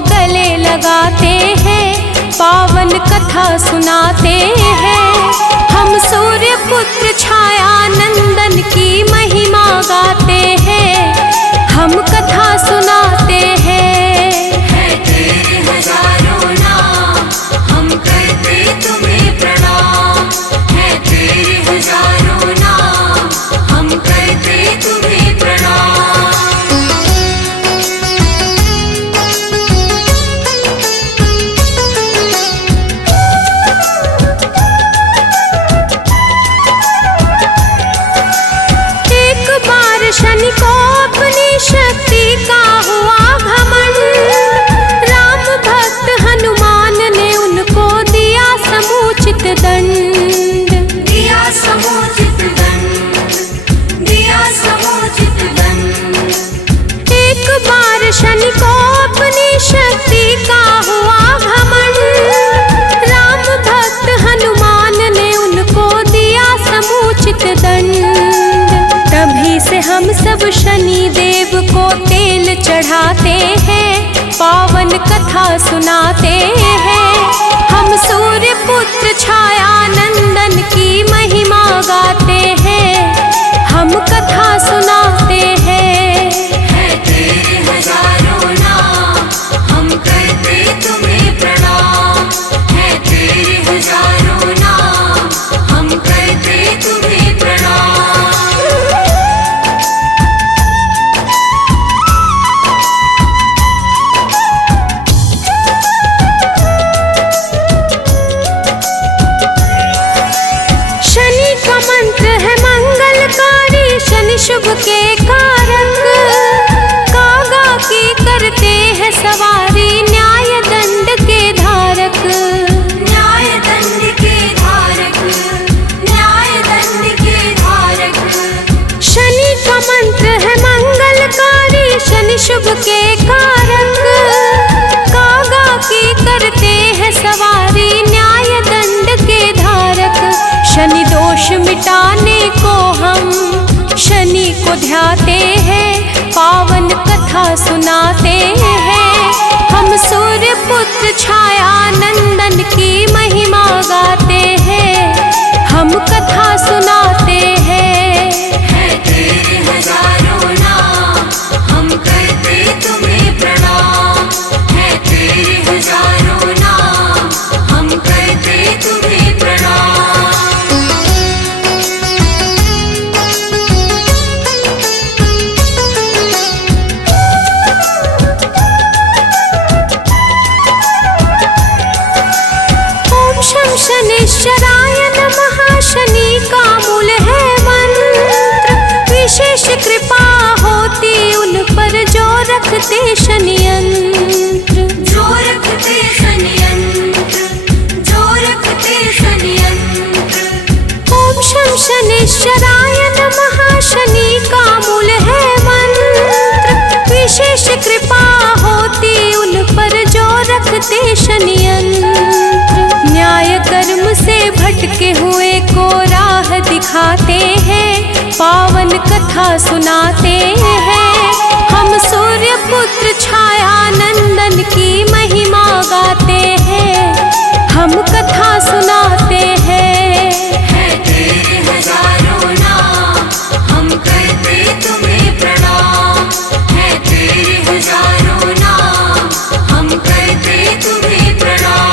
गले लगाते हैं, पावन कथा सुनाते हैं। हम सूर्य पुत्र छाया नंदन की महिमा गाते हैं, हम कथा सुनाते हैं। है तेरे हजारों नाम, हम करते तुम्हें प्रणाम। है तेरे हजारों नाम, हम करते तुम्हें प्रणाम। एक बार शनि को अपनी शक्ति का हुआ घमंड, राम भक्त हनुमान ने उनको दिया समुचित दंड। दिया समुचित दंड, दिया समुचित दंड। एक बार शनि को अपनी शक्ति का हुआ घमंड, राम भक्त हनुमान ने उनको दिया समुचित दंड। तभी से हम सब शनि देव को तेल चढ़ाते हैं, पावन कथा सुनाते हैं। हम सूर्य पुत्र छाया नंदन की महिमा गाते हैं, हम कथा सुनाते हैं। है तेरे हजारों नाम, हम करते तुम्हें प्रणाम। है तेरे हजारों नाम, हम करते तुम्हें प्रणाम। शनि का मंत्र है मंगलकारी, शनि शुभ के कारक, कागा की करते हैं सवारी, न्याय दंड के धारक। न्याय दंड के धारक, न्याय दंड के धारक। शनि का मंत्र है मंगलकारी, शनि शुभ के कारक, कागा की करते हैं सवारी, न्याय दंड के धारक। शनि दोष मिटाने को हम शनि को ध्याते हैं, पावन कथा सुनाते हैं। हम सूर्य पुत्र छाया नंदन की महिमा गाते कथा सुनाते हैं। हम सूर्य पुत्र छाया नंदन की महिमा गाते हैं। हम कथा सुनाते हैं। है तेरे हजारों नाम, हम करते तुम्हें प्रणाम। है तेरे हजारों नाम, हम करते तुम्हें प्रणाम।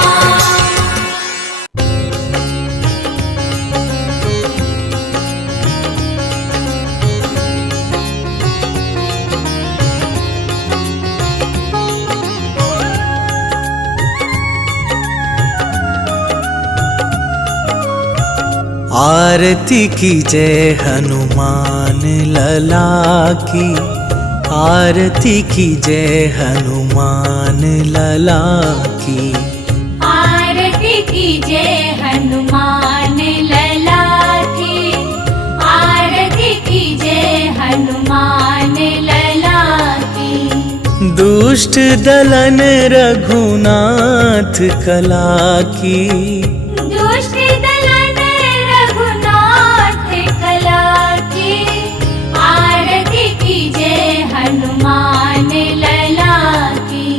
आरती की जय हनुमान लला की, आरती की जय हनुमान लला की। आरती की जय हनुमान लला की, आरती की जय हनुमान लला की। दुष्ट दलन रघुनाथ कला की, दुष्ट दलन रघुनाथ कला की। आरती की जय हनुमान लला की।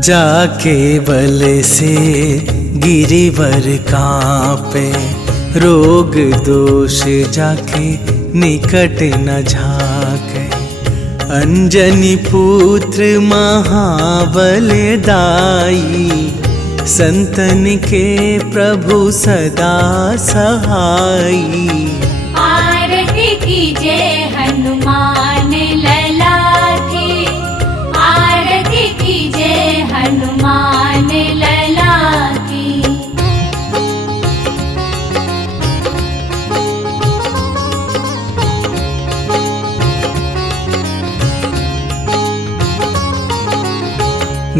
जाके बल से गिरिवर कांपे, रोग दोष जाके निकट न झाके। अंजनी पुत्र महाबल दाई, संतन के प्रभु सदा सहाई। आरती की जय हनुमान लला की, आरती की जय हनुमान लला की।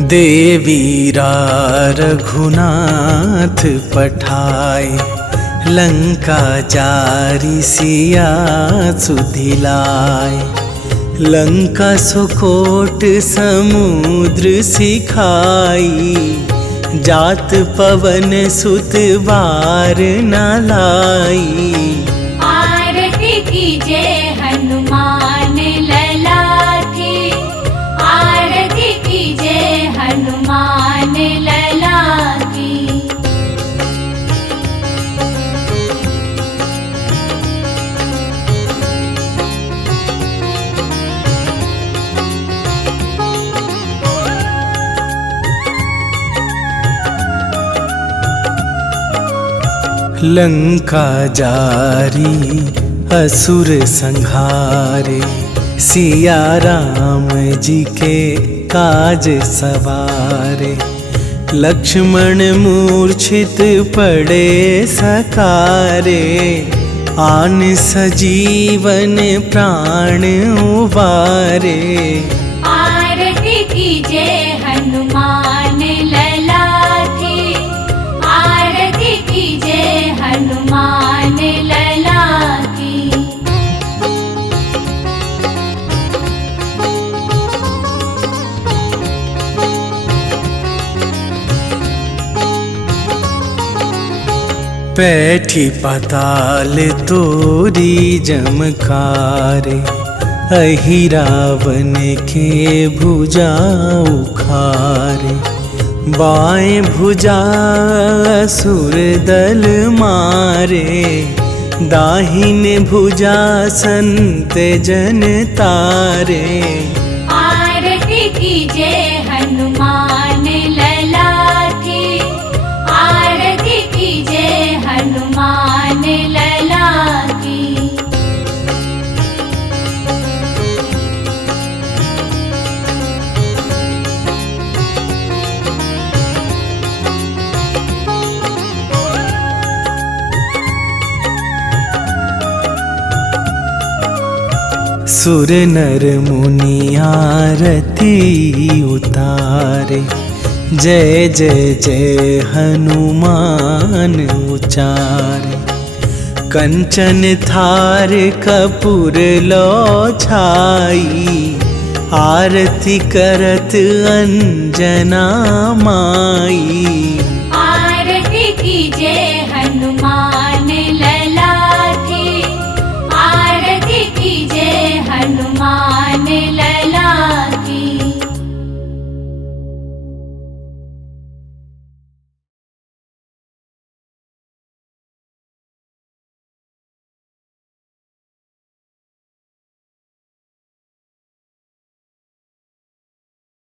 देवीरा रघुनाथ पठाए, लंका जारी सिया सुधिलाए। लंका सुकोट समुद्र सिखाई, जात पवन सुत बार न लाई। आरती की जय हनुमान लला की, आरती की जय हनुमान लला की। लंका जारी असुर संहारे, सिया राम जी के काज सवारे। लक्ष्मण मूर्छित पड़े सकारे, आन सजीवन प्राण उबारे। आरती की जय हनुमान लला की, आरती की जय हनुमान लला की। पैठी पाताल तोरी जमकारे, अहिरावन के भुजा उखारे। बाएं भुजा असुर दल मारे, दाहिने भुजा संत जन तारे। आरती की जय हनुमान लला की, आरती की जय हनुमान लला की। सुर नर मुनि आरती उतारे, जय जय जय हनुमान उचारे। कंचन थार कपूर लो छाई, आरती करत अंजना माई। आरती कीजे हनुमान